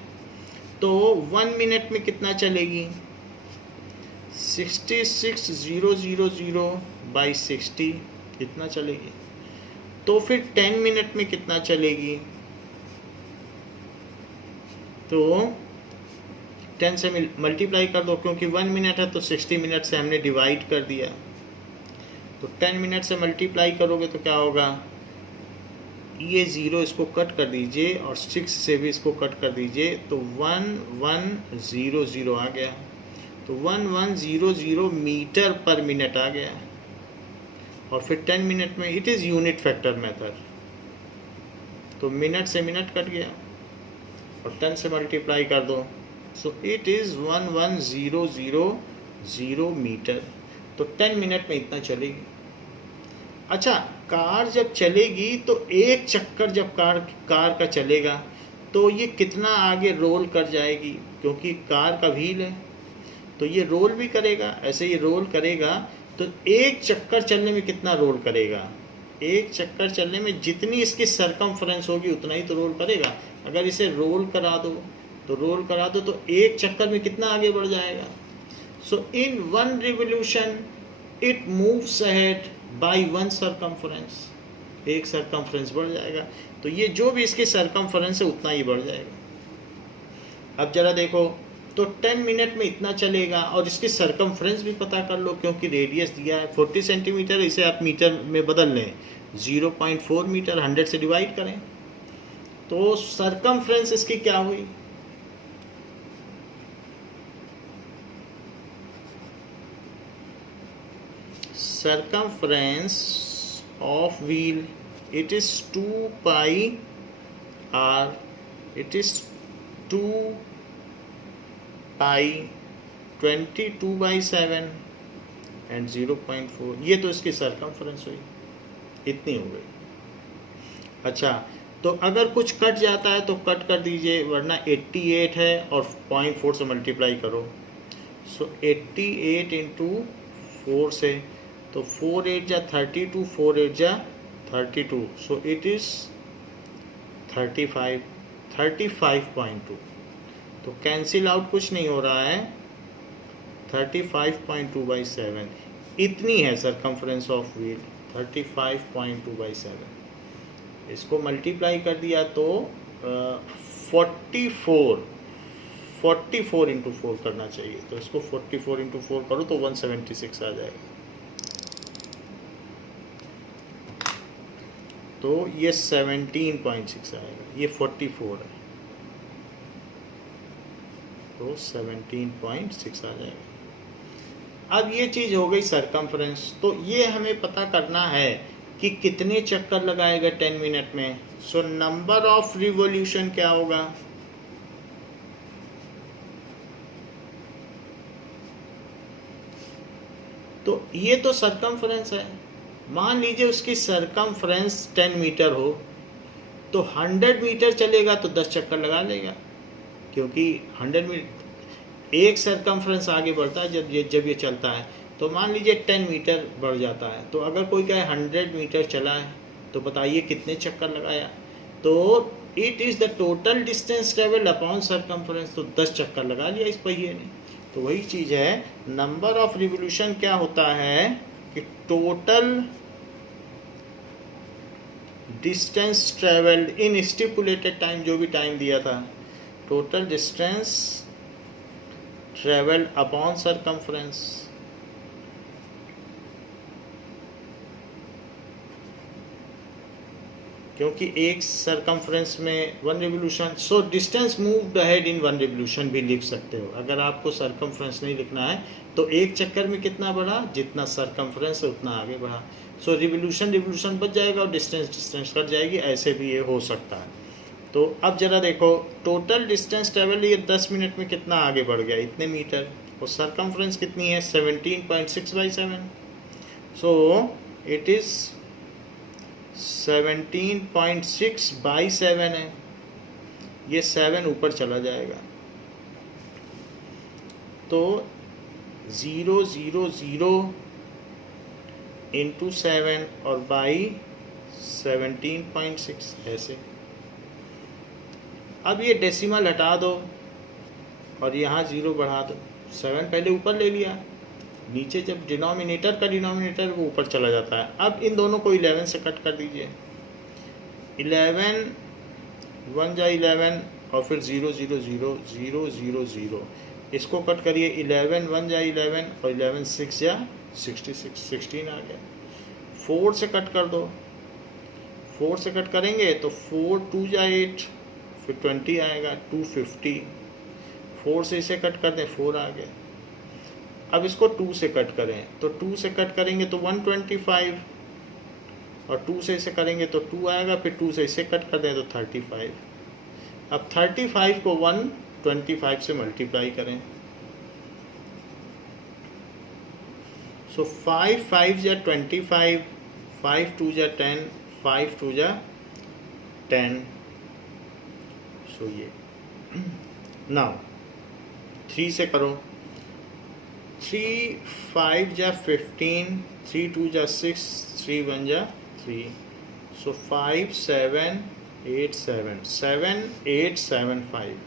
तो 1 मिनट में कितना चलेगी? 66,000/60 कितना चलेगी? तो फिर 10 मिनट में कितना चलेगी? तो 10 से मल्टीप्लाई कर दो, क्योंकि 1 मिनट है तो 60 मिनट से हमने डिवाइड कर दिया। तो 10 मिनट से मल्टीप्लाई करोगे तो क्या होगा? ये 0 इसको कट कर दीजिए और 6 से भी इसको कट कर दीजिए, तो 1100 आ गया। तो 1100 मीटर पर मिनट आ गया। और फिर 10 मिनट में it is unit factor method, तो मिनट से मिनट कट गया और 10 से मल्टीप्लाई कर दो। So it is 11,000 metre. तो 10 मिनट में इतना चलेगी। अच्छा, कार जब चलेगी तो एक चक्कर जब कार का चलेगा तो ये कितना आगे रोल कर जाएगी? क्योंकि कार का व्हील है तो ये रोल भी करेगा। ऐसे ये रोल करेगा तो एक चक्कर चलने में कितना रोल करेगा? एक चक्कर चलने में जितनी इसकी सरकमफ्रेंस होगी उतना ही तो रोल करेगा। अगर इसे रोल करा दो तो एक चक्कर में कितना आगे बढ़ जाएगा? So in 1 revolution it moves ahead by 1 circumference. एक सरकमफ्रेंस बढ़ जाएगा, तो ये जो भी इसकी सरकमफ्रेंस है उतना ही बढ़ जाएगा। अब जरा देखो, तो 10 मिनट में इतना चलेगा और इसकी सरकमफ्रेंस भी पता कर लो, क्योंकि रेडियस दिया है 40 सेंटीमीटर। इसे आप मीटर में बदल लें, 0.4 मीटर, 100 से डिवाइड करें तो सरकमफ्रेंस इसकी क्या हुई? Circumference of wheel it is 2 pi r, it is 2 pi 22/7 and 0.4। ये तो इसकी सरकमफ्रेंस हुई, इतनी हो गई। अच्छा, तो अगर कुछ कट जाता है तो कट कर दीजिए, वरना 88 है और 0.4 से मल्टीप्लाई करो। सो 88 इंटू 4 से, तो 4 8 जा 32, 4 8 जा 32। सो इट इज़ 35.2। तो कैंसिल आउट कुछ नहीं हो रहा है, 35.2/7 इतनी है सरकमफ्रेंस ऑफ व्हील, 35.2/7। इसको मल्टीप्लाई कर दिया तो 44 इंटू 4 करना चाहिए। तो इसको 44 इंटू 4 करो तो 176 आ जाएगा। तो ये 17.6 आएगा, ये 44 है तो 17.6 आ जाएगा। अब ये चीज़ हो गई सरकमफ्रेंस। तो ये हमें पता करना है कि कितने चक्कर लगाएगा 10 मिनट में। सो नंबर ऑफ रिवॉल्यूशन क्या होगा? तो ये तो सरकमफ्रेंस है। मान लीजिए उसकी सरकमफ्रेंस 10 मीटर हो, तो 100 मीटर चलेगा तो 10 चक्कर लगा लेगा, क्योंकि 100 मीटर एक सरकमफ्रेंस आगे बढ़ता है जब ये चलता है। तो मान लीजिए 10 मीटर बढ़ जाता है, तो अगर कोई कहे 100 मीटर चला है तो बताइए कितने चक्कर लगाया? तो it is the total distance travelled upon circumference, तो 10 चक्कर लगा लिया इस पहिए ने। तो वही चीज़ है, नंबर ऑफ रिवोल्यूशन क्या होता है कि total distance travelled in stipulated time, जो भी टाइम दिया था, total distance travelled upon circumference. क्योंकि एक सरकमफ्रेंस में 1 revolution, so distance moved ahead in 1 revolution भी लिख सकते हो। अगर आपको सरकमफ्रेंस नहीं लिखना है तो एक चक्कर में कितना बढ़ा, जितना सरकमफ्रेंस है उतना आगे बढ़ा। सो रिवोल्यूशन बच जाएगा और डिस्टेंस कट जाएगी, ऐसे भी ये हो सकता है। तो अब जरा देखो, टोटल डिस्टेंस ट्रेवल ये 10 मिनट में कितना आगे बढ़ गया, इतने मीटर, और सरकमफ्रेंस कितनी है 17.6/7। सो इट इज़ 17.6/7 है, ये 7 ऊपर चला जाएगा। तो 000 इंटू 7 और बाई 17.6 ऐसे। अब ये डेसिमल हटा दो और यहाँ 0 बढ़ा दो, 7 पहले ऊपर ले लिया, नीचे जब डिनोमिनेटर का डिनोमिनेटर वो ऊपर चला जाता है। अब इन दोनों को 11 से कट कर दीजिए, 11 1 जा 11 और फिर 0 0 0 0 0 0, इसको कट करिए, 11 1 जा 11 और 11 6 जा 66, 16 आ गया। 4 से कट कर दो, 4 से कट करेंगे तो 4 2 जा 8, फिर 20 आएगा, 250। 4 से इसे कट कर दें, 4 आ गया। अब इसको 2 से कट करें, तो 2 से कट करेंगे तो 125, और 2 से इसे करेंगे तो 2 आएगा, फिर 2 से इसे कट कर दें तो 35। अब 35 को 125 से मल्टीप्लाई करें, सो 5 5 जा 25, 5 2 जा 10, 5 2 जा 10। सो ये नाउ 3 से करो, 3 5 जा 15, 3 2 जा 6, 3 1 जा 3, सो 5 7 8 7 7 8 7 5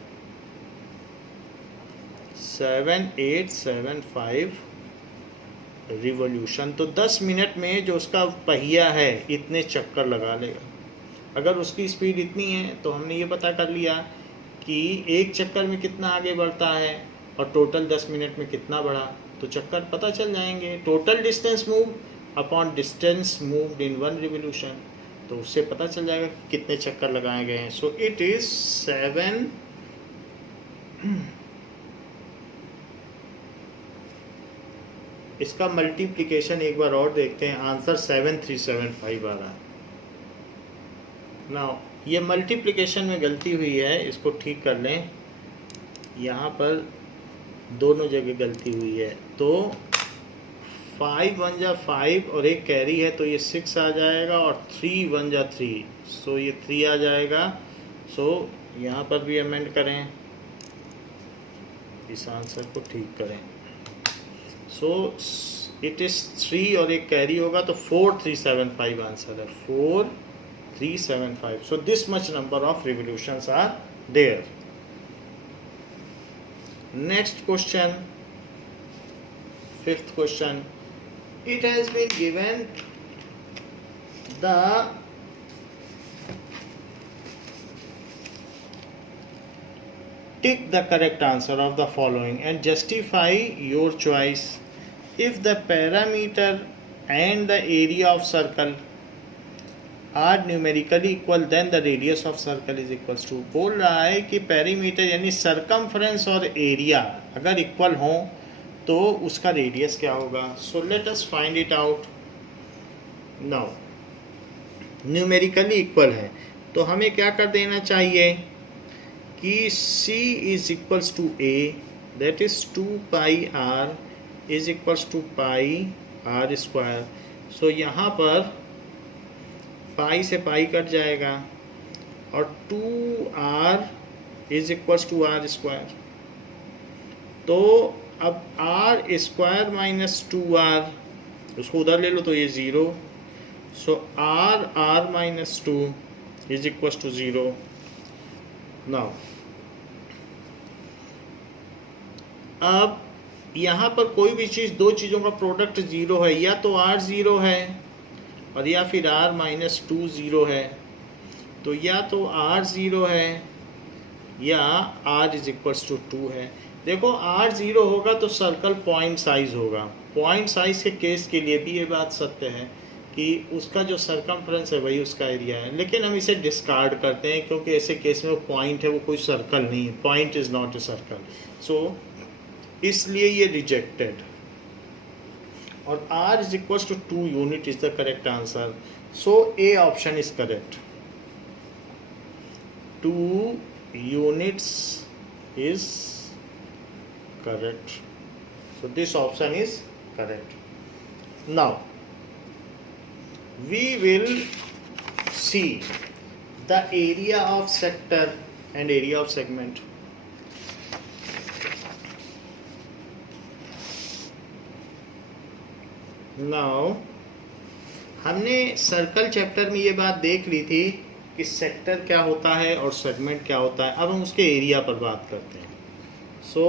7 8 7 5 रिवॉल्यूशन। तो 10 मिनट में जो उसका पहिया है इतने चक्कर लगा लेगा। अगर उसकी स्पीड इतनी है तो हमने ये पता कर लिया कि एक चक्कर में कितना आगे बढ़ता है और टोटल 10 मिनट में कितना बढ़ा, तो चक्कर पता चल जाएंगे। Total distance move upon distance moved in 1 revolution, तो उससे पता चल जाएगा कि कितने चक्कर लगाए गए हैं। सो इट इज 7 इसका मल्टीप्लिकेशन एक बार और देखते हैं, आंसर 7375 आ रहा है। नाउ ये मल्टीप्लिकेशन में गलती हुई है, इसको ठीक कर लें। यहाँ पर दोनों जगह गलती हुई है, तो 5 1 जा 5 और एक कैरी है तो ये 6 आ जाएगा, और 3 1 जा 3, सो ये 3 आ जाएगा। सो यहाँ पर भी अमेंड करें, इस आंसर को ठीक करें। सो इट इज़ 3 और एक कैरी होगा तो 4375 आंसर है, 4375। So this much number of revolutions are there. Next question, 5th question. It has been given the tick the correct answer of the following and justify your choice. If the parameter and the area of circle are numerically equal, then the radius of circle is equals to, बोल रहा है कि perimeter यानी circumference और area अगर equal हो तो उसका रेडियस क्या होगा। So let us find it out now. Numerically equal है तो हमें क्या कर देना चाहिए कि C is equals to A, that is 2 pi R is equals to pi R square. So यहाँ पर पाई से पाई कट जाएगा और 2R is equals to R square. तो अब R स्क्वायर माइनस 2R उसको उधर ले लो तो ये 0। So R minus 2 is equals to 0। Now अब यहाँ पर कोई भी चीज़, दो चीज़ों का प्रोडक्ट जीरो है, या तो r जीरो है और या फिर r माइनस टू जीरो है। तो या तो r जीरो है या r is equals to two है। देखो r जीरो होगा तो सर्कल पॉइंट साइज होगा। पॉइंट साइज के केस के लिए भी ये बात सत्य है कि उसका जो सरकमफ्रेंस है वही उसका एरिया है, लेकिन हम इसे डिस्कार्ड करते हैं क्योंकि ऐसे केस में वो पॉइंट है, वो कोई सर्कल नहीं है। Point is not a circle, so इसलिए ये रिजेक्टेड। और r is equals to 2 unit is the correct answer, so A option is correct. 2 units is correct, so this option is correct. Now we will see the area of sector and area of segment. Now हमने circle chapter में ये बात देख ली थी कि sector क्या होता है और सेगमेंट क्या होता है। अब हम उसके एरिया पर बात करते हैं। So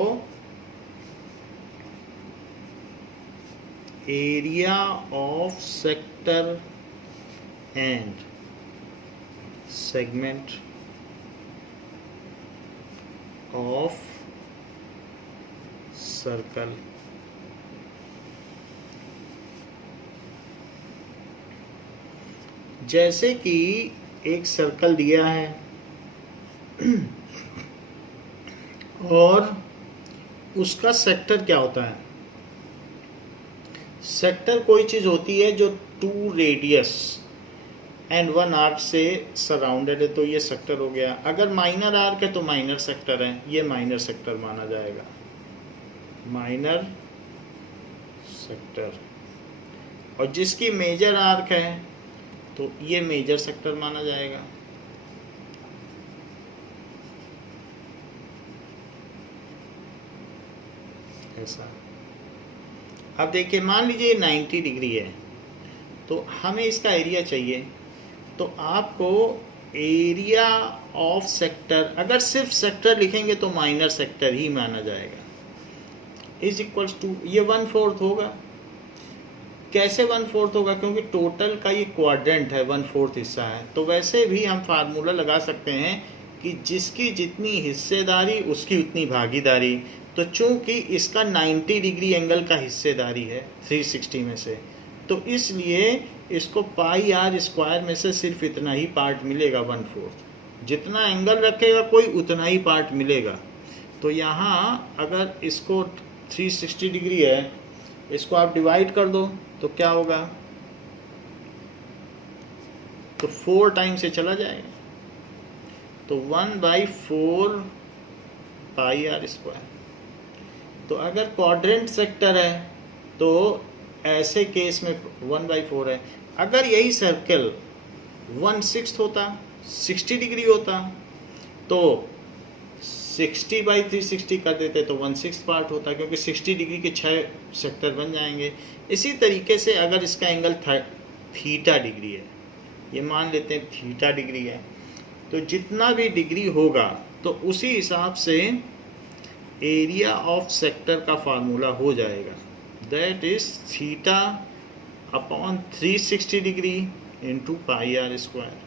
area of sector and segment of circle. जैसे कि एक सर्कल दिया है और उसका सेक्टर क्या होता है। सेक्टर कोई चीज़ होती है जो 2 रेडियस एंड 1 आर्क से सराउंडेड है, तो ये सेक्टर हो गया। अगर माइनर आर्क है तो माइनर सेक्टर है, ये माइनर सेक्टर माना जाएगा, माइनर सेक्टर। और जिसकी मेजर आर्क है तो ये मेजर सेक्टर माना जाएगा। ऐसा। अब देखिए, मान लीजिए 90 डिग्री है तो हमें इसका एरिया चाहिए, तो आपको एरिया ऑफ सेक्टर, अगर सिर्फ सेक्टर लिखेंगे तो माइनर सेक्टर ही माना जाएगा, इज इक्वल्स टू, ये 1/4 होगा। कैसे 1/4 होगा? क्योंकि टोटल का ये क्वाड्रेंट है, 1/4 हिस्सा है। तो वैसे भी हम फार्मूला लगा सकते हैं कि जिसकी जितनी हिस्सेदारी उसकी उतनी भागीदारी। तो चूंकि इसका 90 डिग्री एंगल का हिस्सेदारी है 360 में से, तो इसलिए इसको पाई आर स्क्वायर में से सिर्फ इतना ही पार्ट मिलेगा, 1/4। जितना एंगल रखेगा कोई उतना ही पार्ट मिलेगा। तो यहाँ अगर इसको 360 डिग्री है, इसको आप डिवाइड कर दो तो क्या होगा, तो 4 टाइम से चला जाएगा, तो 1/4 पाई आर स्क्वायर। तो अगर क्वाड्रेंट सेक्टर है तो ऐसे केस में 1/4 है। अगर यही सर्कल 1/6 होता, 60 डिग्री होता, तो 60/360 कर देते तो 1/6 पार्ट होता, क्योंकि 60 डिग्री के 6 सेक्टर बन जाएंगे। इसी तरीके से अगर इसका एंगल थीटा डिग्री है, ये मान लेते हैं थीटा डिग्री है, तो जितना भी डिग्री होगा तो उसी हिसाब से एरिया ऑफ सेक्टर का फार्मूला हो जाएगा, that is theta upon 360 degree into pi are square.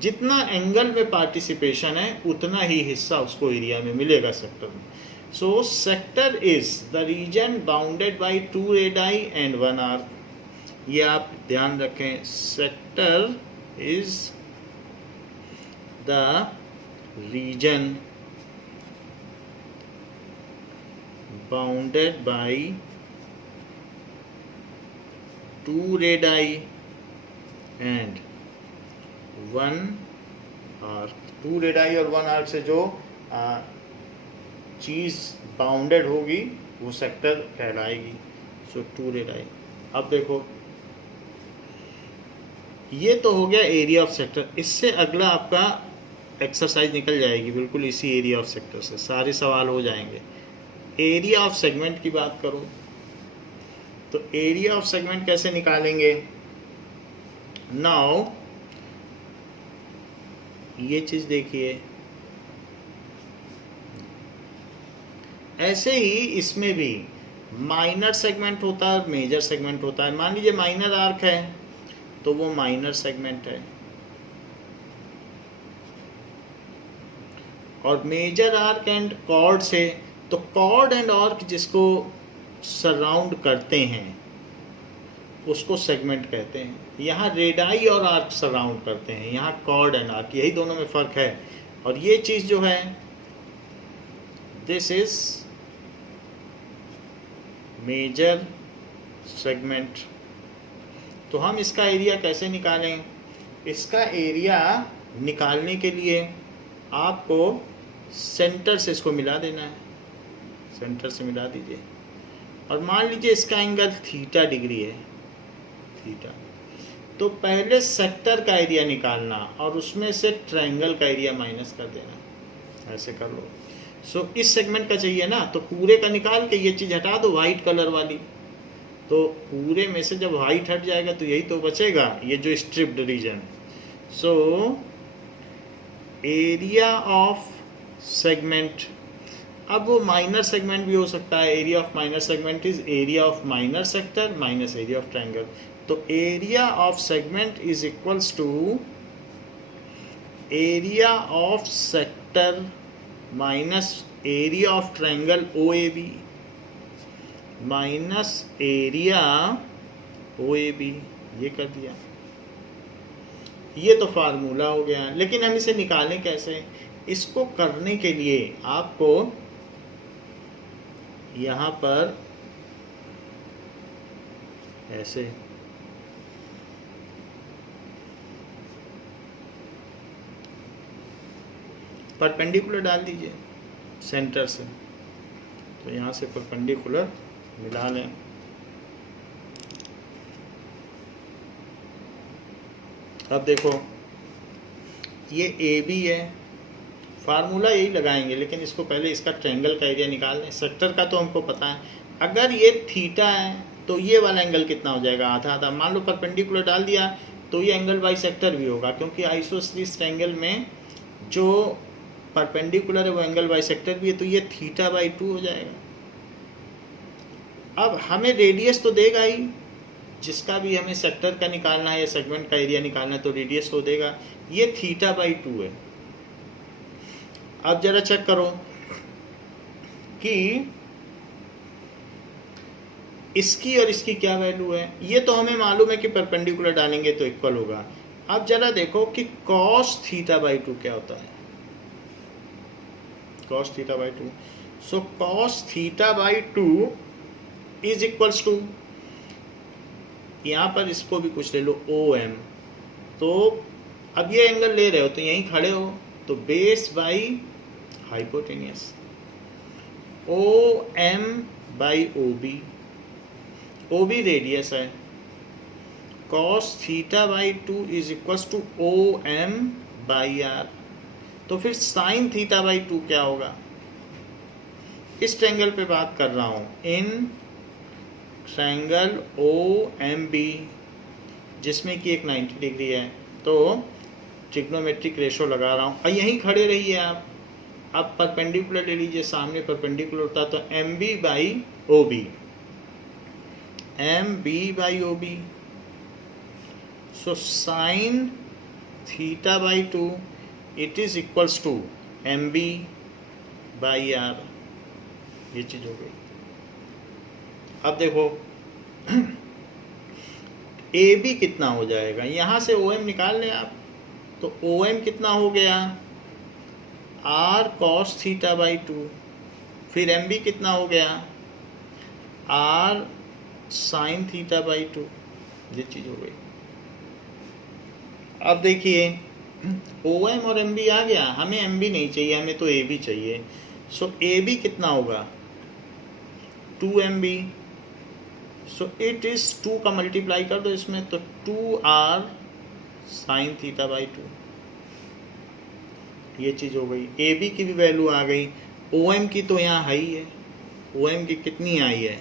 जितना एंगल में पार्टिसिपेशन है उतना ही हिस्सा उसको एरिया में मिलेगा सेक्टर में। So sector is the region bounded by 2 radii and 1 arc. ये आप ध्यान रखें, sector is the region bounded by 2 radii and 1 arc. 2 radii और 1 आर्क से जो चीज़ बाउंडेड होगी वो सेक्टर कहलाएगी। सो 2 रेडाई। अब देखो, ये तो हो गया एरिया ऑफ सेक्टर। इससे अगला आपका एक्सरसाइज निकल जाएगी बिल्कुल इसी एरिया ऑफ सेक्टर से, सारे सवाल हो जाएंगे। एरिया ऑफ सेगमेंट की बात करो तो एरिया ऑफ सेगमेंट कैसे निकालेंगे? नाउ ये चीज़ देखिए, ऐसे ही इसमें भी माइनर सेगमेंट होता है और मेजर सेगमेंट होता है। मान लीजिए माइनर आर्क है तो वो माइनर सेगमेंट है, और मेजर आर्क एंड कॉर्ड से, तो कॉर्ड एंड आर्क जिसको सराउंड करते हैं उसको सेगमेंट कहते हैं। यहाँ रेडाई और आर्क सराउंड करते हैं, यहाँ कॉर्ड एंड आर्क, यही दोनों में फर्क है। और ये चीज जो है, दिस इज मेजर सेगमेंट। तो हम इसका एरिया कैसे निकालें? इसका एरिया निकालने के लिए आपको सेंटर से इसको मिला देना है, सेंटर से मिला दीजिए। और मान लीजिए इसका एंगल थीटा डिग्री है, थीटा। तो पहले सेक्टर का एरिया निकालना और उसमें से ट्रायंगल का एरिया माइनस कर देना, ऐसे कर लो। सो इस सेगमेंट का चाहिए ना, तो पूरे का निकाल के ये चीज़ हटा दो वाइट कलर वाली, तो पूरे में से जब वाइट हट जाएगा तो यही तो बचेगा, ये जो striped region. So area of segment, अब वो माइनर सेगमेंट भी हो सकता है। Area of minor segment is area of minor sector minus area of triangle. तो area of segment is equals to area of sector minus area of triangle OAB minus area OAB। ये कर दिया, ये तो फार्मूला हो गया। लेकिन हम इसे निकालें कैसे? इसको करने के लिए आपको यहाँ पर ऐसे परपेंडिकुलर डाल दीजिए सेंटर से, तो यहाँ से परपेंडिकुलर मिला लें। अब देखो ये AB है, फार्मूला यही लगाएंगे, लेकिन इसको पहले इसका ट्रायंगल का एरिया निकाल दें। सेक्टर का तो हमको पता है, अगर ये थीटा है तो ये वाला एंगल कितना हो जाएगा? आधा आधा। मान लो परपेंडिकुलर डाल दिया तो ये एंगल बाई सेक्टर भी होगा, क्योंकि आइसोसेलेस ट्रायंगल में जो परपेंडिकुलर है वो एंगल बाई सेक्टर भी है, तो ये थीटा बाई 2 हो जाएगा। अब हमें रेडियस तो देगा ही, जिसका भी हमें सेक्टर का निकालना है या सेगमेंट का एरिया निकालना है तो रेडियस तो देगा। ये थीटा बाई 2 है। अब जरा चेक करो कि इसकी और इसकी क्या वैल्यू है। ये तो हमें मालूम है कि परपेंडिकुलर डालेंगे तो इक्वल होगा। अब जरा देखो कि cos थीटा बाई 2 क्या होता है। cos theta by 2, so cos theta by 2 is equals to, यहाँ पर इसको भी कुछ ले लो OM। तो अब ये एंगल ले रहे हो तो यहीं खड़े हो, तो base by hypotenuse, OM by OB, OB radius है। cos theta by 2 is equals to OM by R। तो फिर sin थीटा बाई 2 क्या होगा? इस ट्रायंगल पे बात कर रहा हूँ, इन ट्रायंगल OMB जिसमें कि एक 90 डिग्री है, तो ट्रिग्नोमेट्रिक रेशो लगा रहा हूँ। और यहीं खड़े रहिए आप। अब परपेंडिकुलर ले लीजिए, सामने परपेंडिकुलर होता तो MB by OB, MB by OB। So sine theta by 2 it is equals to MB by R। ये चीज हो गई। अब देखो AB कितना हो जाएगा, यहाँ से OM निकाल लें आप, तो OM कितना हो गया? R cos theta by 2। फिर MB कितना हो गया? R sin theta by 2। ये चीज हो गई। अब देखिए OM और MB आ गया, हमें MB नहीं चाहिए, हमें तो AB चाहिए। सो AB कितना होगा? 2MB। सो इट इज 2 का मल्टीप्लाई कर दो इसमें, तो 2R sin थीटा बाई 2। ये चीज हो गई। AB की भी वैल्यू आ गई, OM की तो यहाँ हाई है। OM की कितनी आई है?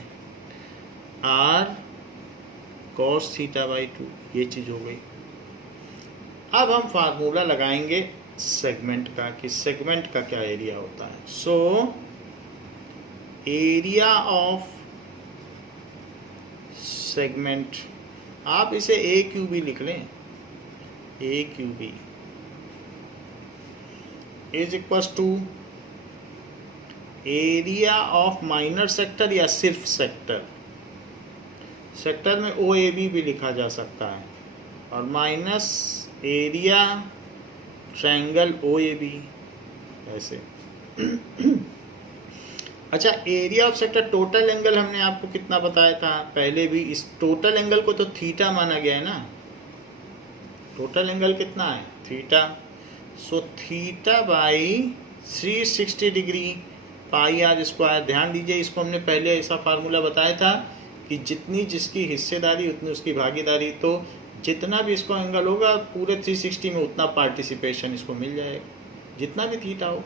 R cos theta by 2। ये चीज हो गई। अब हम फार्मूला लगाएंगे सेगमेंट का, कि सेगमेंट का क्या एरिया होता है। सो एरिया ऑफ सेगमेंट, आप इसे ए क्यू बी लिख लें, A Q B is equals to area of minor sector या सिर्फ सेक्टर, सेक्टर में ओ ए बी भी लिखा जा सकता है, और minus area triangle O A B, ऐसे। अच्छा, area of sector total angle हमने आपको कितना बताया था पहले भी, इस टोटल एंगल को तो थीटा माना गया है ना, टोटल एंगल कितना है theta, so theta by 360 degree pi are square. ध्यान दीजिए, इसको हमने पहले ऐसा फार्मूला बताया था कि जितनी जिसकी हिस्सेदारी उतनी उसकी भागीदारी, तो जितना भी इसको एंगल होगा पूरे 360 में उतना पार्टिसिपेशन इसको मिल जाएगा, जितना भी थीटा हो।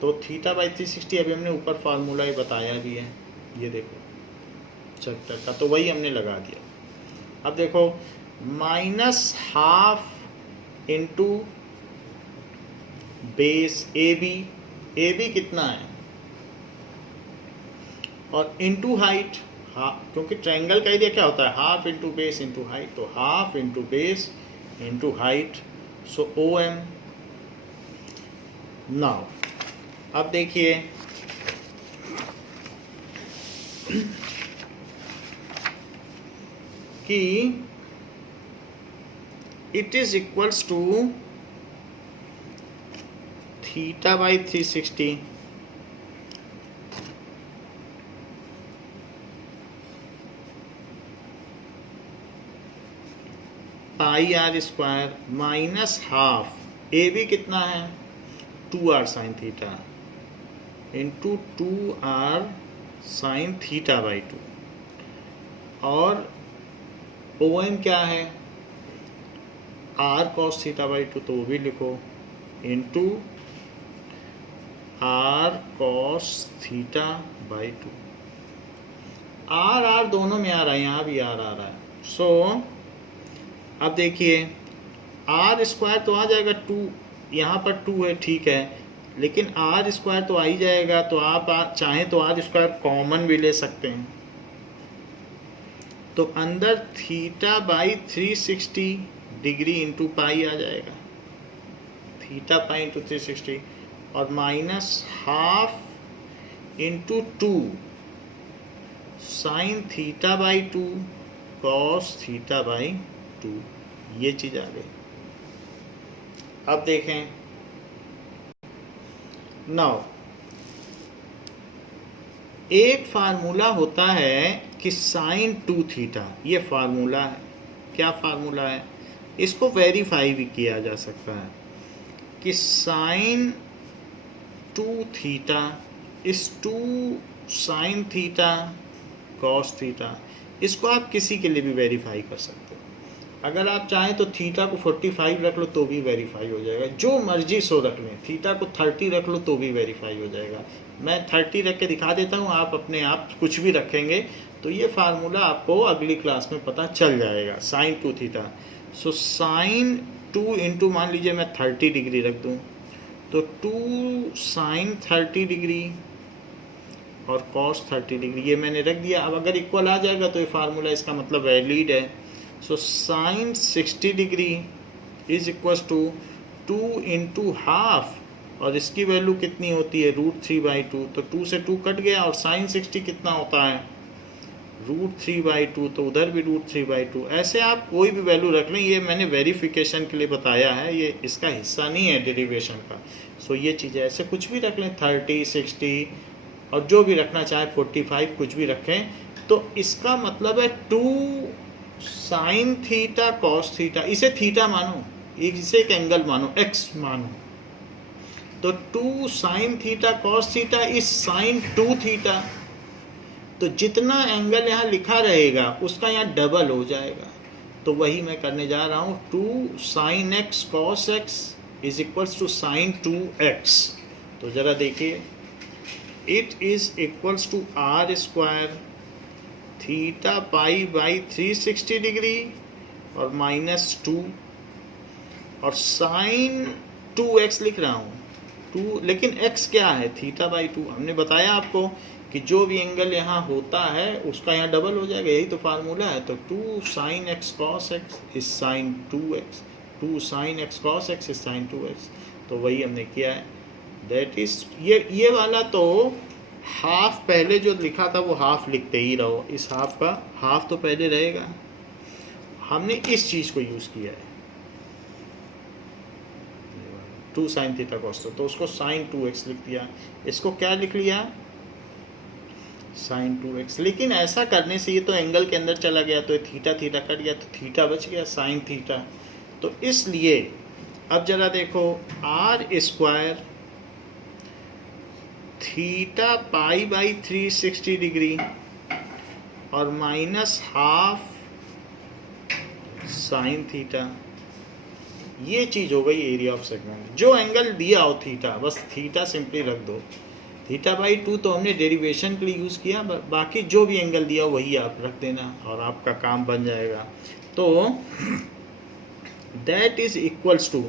तो थीटा बाई 360 अभी हमने ऊपर फार्मूला ही बताया भी है, ये देखो सेक्टर का, तो वही हमने लगा दिया। अब देखो -½ इंटू बेस ए बी कितना है, और इंटू हाइट, क्योंकि ट्रायंगल का एरिया क्या होता है, half into base into height, तो half into base into height, so OM। Now अब देखिए कि it is equals to theta by 360 pi are square -½ A B कितना है 2r sine theta into 2r sine theta by 2, और OM क्या है r cos theta by 2, तो वो भी लिखो into r cos theta by 2। r दोनों में आ रहा है, यहाँ भी r आ रहा है। सो अब देखिए r स्क्वायर तो आ जाएगा 2, यहाँ पर 2 है ठीक है, लेकिन r स्क्वायर तो आ ही जाएगा, तो आप चाहें तो r स्क्वायर कॉमन भी ले सकते हैं, तो अंदर theta by 360 degree into pi आ जाएगा, थीटा पाई इंटू 360, और -½ into 2 sine theta by 2 cos theta by 2, ये चीज आ गई। अब देखें नाउ, एक फार्मूला होता है कि साइन 2 थीटा, ये फार्मूला है, क्या फार्मूला है, इसको वेरीफाई भी किया जा सकता है कि साइन 2 थीटा इस 2 साइन थीटा कॉस थीटा, इसको आप किसी के लिए भी वेरीफाई कर सकते हो। अगर आप चाहें तो थीटा को 45 रख लो तो भी वेरीफाई हो जाएगा, जो मर्जी सो रख लें, थीटा को 30 रख लो तो भी वेरीफाई हो जाएगा। मैं 30 रख के दिखा देता हूँ, आप अपने आप कुछ भी रखेंगे तो ये फार्मूला आपको अगली क्लास में पता चल जाएगा। Sine 2 theta, so sine 2 into मान लीजिए मैं 30 डिग्री रख दूँ, तो 2 साइन 30 डिग्री और कॉस 30 डिग्री, ये मैंने रख दिया। अब अगर इक्वल आ जाएगा तो ये फार्मूला इसका मतलब वैलिड है। So sine 60 degree is equals to 2 into half, और इसकी वैल्यू कितनी होती है √3/2, तो 2 से 2 कट गया, और साइन 60 कितना होता है √3/2, तो उधर भी √3/2। ऐसे आप कोई भी वैल्यू रख लें, ये मैंने वेरिफिकेशन के लिए बताया है, ये इसका हिस्सा नहीं है डेरिवेशन का। सो ये चीज़ें ऐसे कुछ भी रख लें, 30, 60 और जो भी रखना चाहे 45, कुछ भी रखें, तो इसका मतलब है 2 साइन थीटा कॉस थीटा, इसे थीटा मानो, इसे एक एंगल मानो, x मानो, तो 2 साइन थीटा कॉस थीटा इस साइन 2 थीटा, तो जितना एंगल यहाँ लिखा रहेगा उसका यहाँ डबल हो जाएगा। तो वही मैं करने जा रहा हूँ, 2 sine x cos x is equals to sine 2x। तो ज़रा देखिए, it is equals to r square theta pi by 360 degree और -2, और साइन 2x लिख रहा हूँ 2, लेकिन x क्या है थीटा बाई 2। हमने बताया आपको कि जो भी एंगल यहाँ होता है उसका यहाँ डबल हो जाएगा, यही तो फार्मूला है। तो 2 sin x cos x is sin 2x, 2 sin x cos x is sin 2x। तो वही हमने किया है, दैट इज ये वाला तो हाफ पहले जो लिखा था वो हाफ लिखते ही रहो, इस हाफ का हाफ तो पहले रहेगा। हमने इस चीज़ को यूज़ किया है 2 sin थीटा cos, तो उसको sin 2x लिख दिया, इसको क्या लिख लिया sin 2x। लेकिन ऐसा करने से ये तो एंगल के अंदर चला गया, तो थीटा थीटा कट गया, तो थीटा बच गया sin थीटा। तो इसलिए अब जरा देखो r square theta pi by 360 degree और माइनस हाफ साइन थीटा, ये चीज़ हो गई एरिया ऑफ सेगमेंट। जो एंगल दिया हो थीटा, बस थीटा सिंपली रख दो, थीटा बाई 2 तो हमने डेरिवेशन के लिए यूज़ किया, बाकी जो भी एंगल दिया वही आप रख देना और आपका काम बन जाएगा। तो दैट इज इक्वल्स टू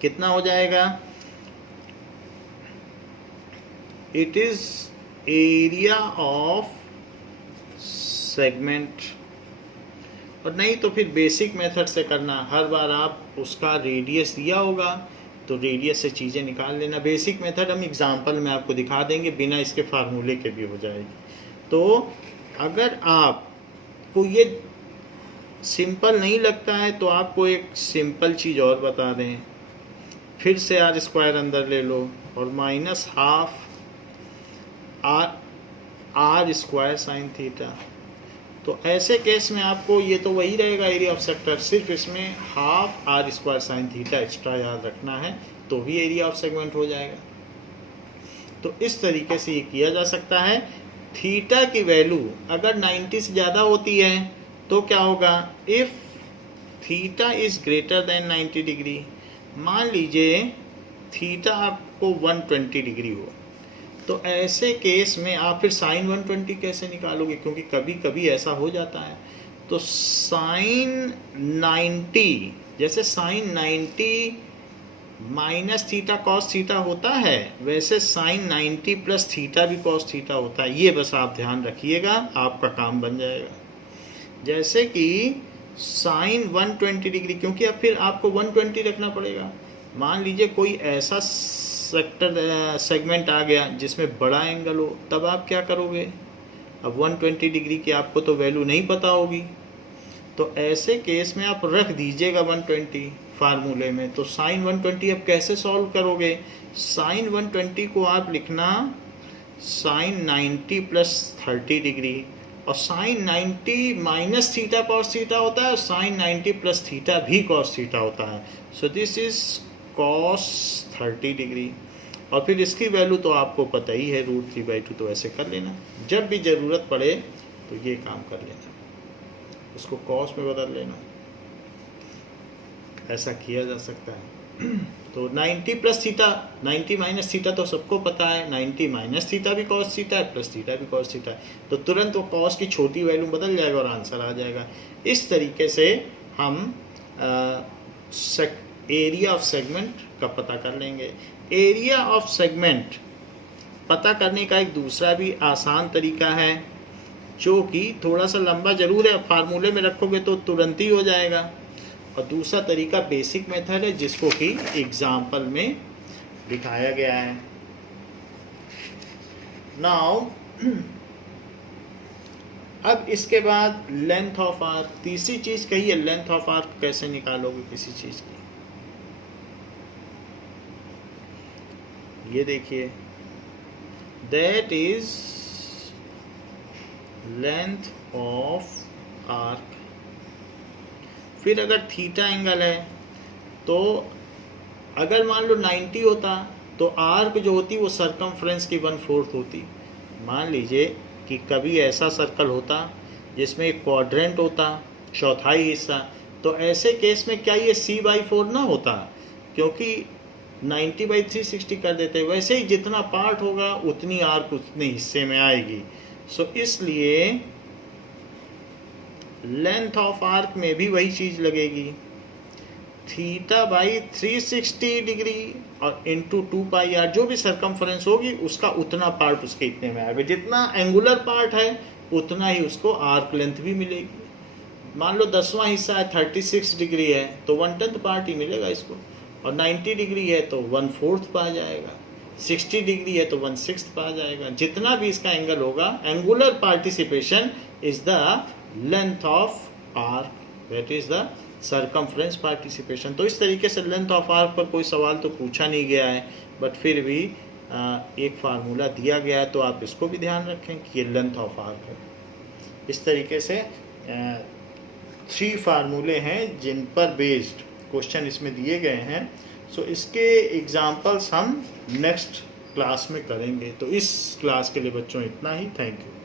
कितना हो जाएगा, it is area of segment. और नहीं तो फिर बेसिक मेथड से करना, हर बार आप उसका रेडियस दिया होगा तो रेडियस से चीज़ें निकाल लेना। बेसिक मेथड हम एग्जांपल में आपको दिखा देंगे, बिना इसके फार्मूले के भी हो जाएगी। तो अगर आपको ये सिंपल नहीं लगता है तो आपको एक सिंपल चीज़ और बता दें, फिर से आर स्क्वायर अंदर ले लो और minus half R square sine theta. तो ऐसे केस में आपको ये तो वही रहेगा एरिया ऑफ सेक्टर, सिर्फ इसमें half R square sine theta extra याद रखना है, तो भी एरिया ऑफ सेगमेंट हो जाएगा। तो इस तरीके से ये किया जा सकता है। थीटा की वैल्यू अगर 90 से ज़्यादा होती है तो क्या होगा, if theta is greater than 90 degree, मान लीजिए थीटा आपको 120 डिग्री हो, तो ऐसे केस में आप फिर साइन 120 कैसे निकालोगे, क्योंकि कभी कभी ऐसा हो जाता है। तो साइन 90, जैसे sine 90 minus theta cos theta होता है, वैसे साइन 90 प्लस थीटा भी कॉस थीटा होता है। ये बस आप ध्यान रखिएगा, आपका काम बन जाएगा। जैसे कि साइन 120 डिग्री, क्योंकि अब फिर आपको 120 रखना पड़ेगा। मान लीजिए कोई ऐसा सेगमेंट आ गया जिसमें बड़ा एंगल हो, तब आप क्या करोगे, अब 120 डिग्री की आपको तो वैल्यू नहीं पता होगी, तो ऐसे केस में आप रख दीजिएगा 120 फार्मूले में। तो साइन 120 अब कैसे सॉल्व करोगे, साइन 120 को आप लिखना साइन 90 प्लस 30 डिग्री, और sine 90 minus theta cos theta होता है, और साइन 90 प्लस थीटा भी कॉस थीटा होता है। So this is cos 30 degree. और फिर इसकी वैल्यू तो आपको पता ही है √3/2, तो ऐसे कर लेना। जब भी ज़रूरत पड़े तो ये काम कर लेना, उसको कॉस में बदल लेना, ऐसा किया जा सकता है। तो 90 प्लस थीटा, 90 माइनस थीटा तो सबको पता है, 90 माइनस थीटा भी कॉस थीटा है, प्लस थीटा भी कॉस थीटा है, तो तुरंत वो कॉस की छोटी वैल्यू बदल जाएगा और आंसर आ जाएगा। इस तरीके से हम एरिया ऑफ सेगमेंट का पता कर लेंगे। एरिया ऑफ सेगमेंट पता करने का एक दूसरा भी आसान तरीका है, जो कि थोड़ा सा लंबा जरूर है, फार्मूले में रखोगे तो तुरंत ही हो जाएगा। और दूसरा तरीका बेसिक मेथड है, जिसको कि एग्जाम्पल में दिखाया गया है। नाउ अब इसके बाद लेंथ ऑफ आर्क, तीसरी चीज कही है, लेंथ ऑफ आर्क कैसे निकालोगे किसी चीज की। ये देखिए, that is length of arc. फिर अगर थीटा एंगल है तो अगर मान लो 90 होता तो आर्क जो होती वो सरकमफ्रेंस की 1/4 होती। मान लीजिए कि कभी ऐसा सर्कल होता जिसमें एक क्वाड्रेंट होता, चौथाई हिस्सा, तो ऐसे केस में क्या ये c/4 ना होता, क्योंकि 90/360 कर देते। वैसे ही जितना पार्ट होगा उतनी आर्क उतने हिस्से में आएगी। सो इसलिए लेंथ ऑफ आर्क में भी वही चीज़ लगेगी। थीटा बाई 360 डिग्री और इंटू 2 पाई आर, जो भी सरकमफ्रेंस होगी उसका उतना पार्ट उसके इतने में आएगा। जितना एंगुलर पार्ट है उतना ही उसको आर्क लेंथ भी मिलेगी। मान लो 10वां हिस्सा है 36 डिग्री है तो 1/10 पार्ट ही मिलेगा इसको, और 90 डिग्री है तो 1/4 पा जाएगा, 60 डिग्री है तो 1/6 पा जाएगा। जितना भी इसका एंगल होगा, angular participation is the length of arc, that is the circumference participation. तो इस तरीके से लेंथ ऑफ आर्क पर कोई सवाल तो पूछा नहीं गया है, बट फिर भी एक फार्मूला दिया गया है, तो आप इसको भी ध्यान रखें कि ये लेंथ ऑफ आर्क है। इस तरीके से 3 फार्मूले हैं जिन पर बेस्ड क्वेश्चन इसमें दिए गए हैं। सो इसके एग्जाम्पल्स हम नेक्स्ट क्लास में करेंगे। तो इस क्लास के लिए बच्चों इतना ही। Thank you.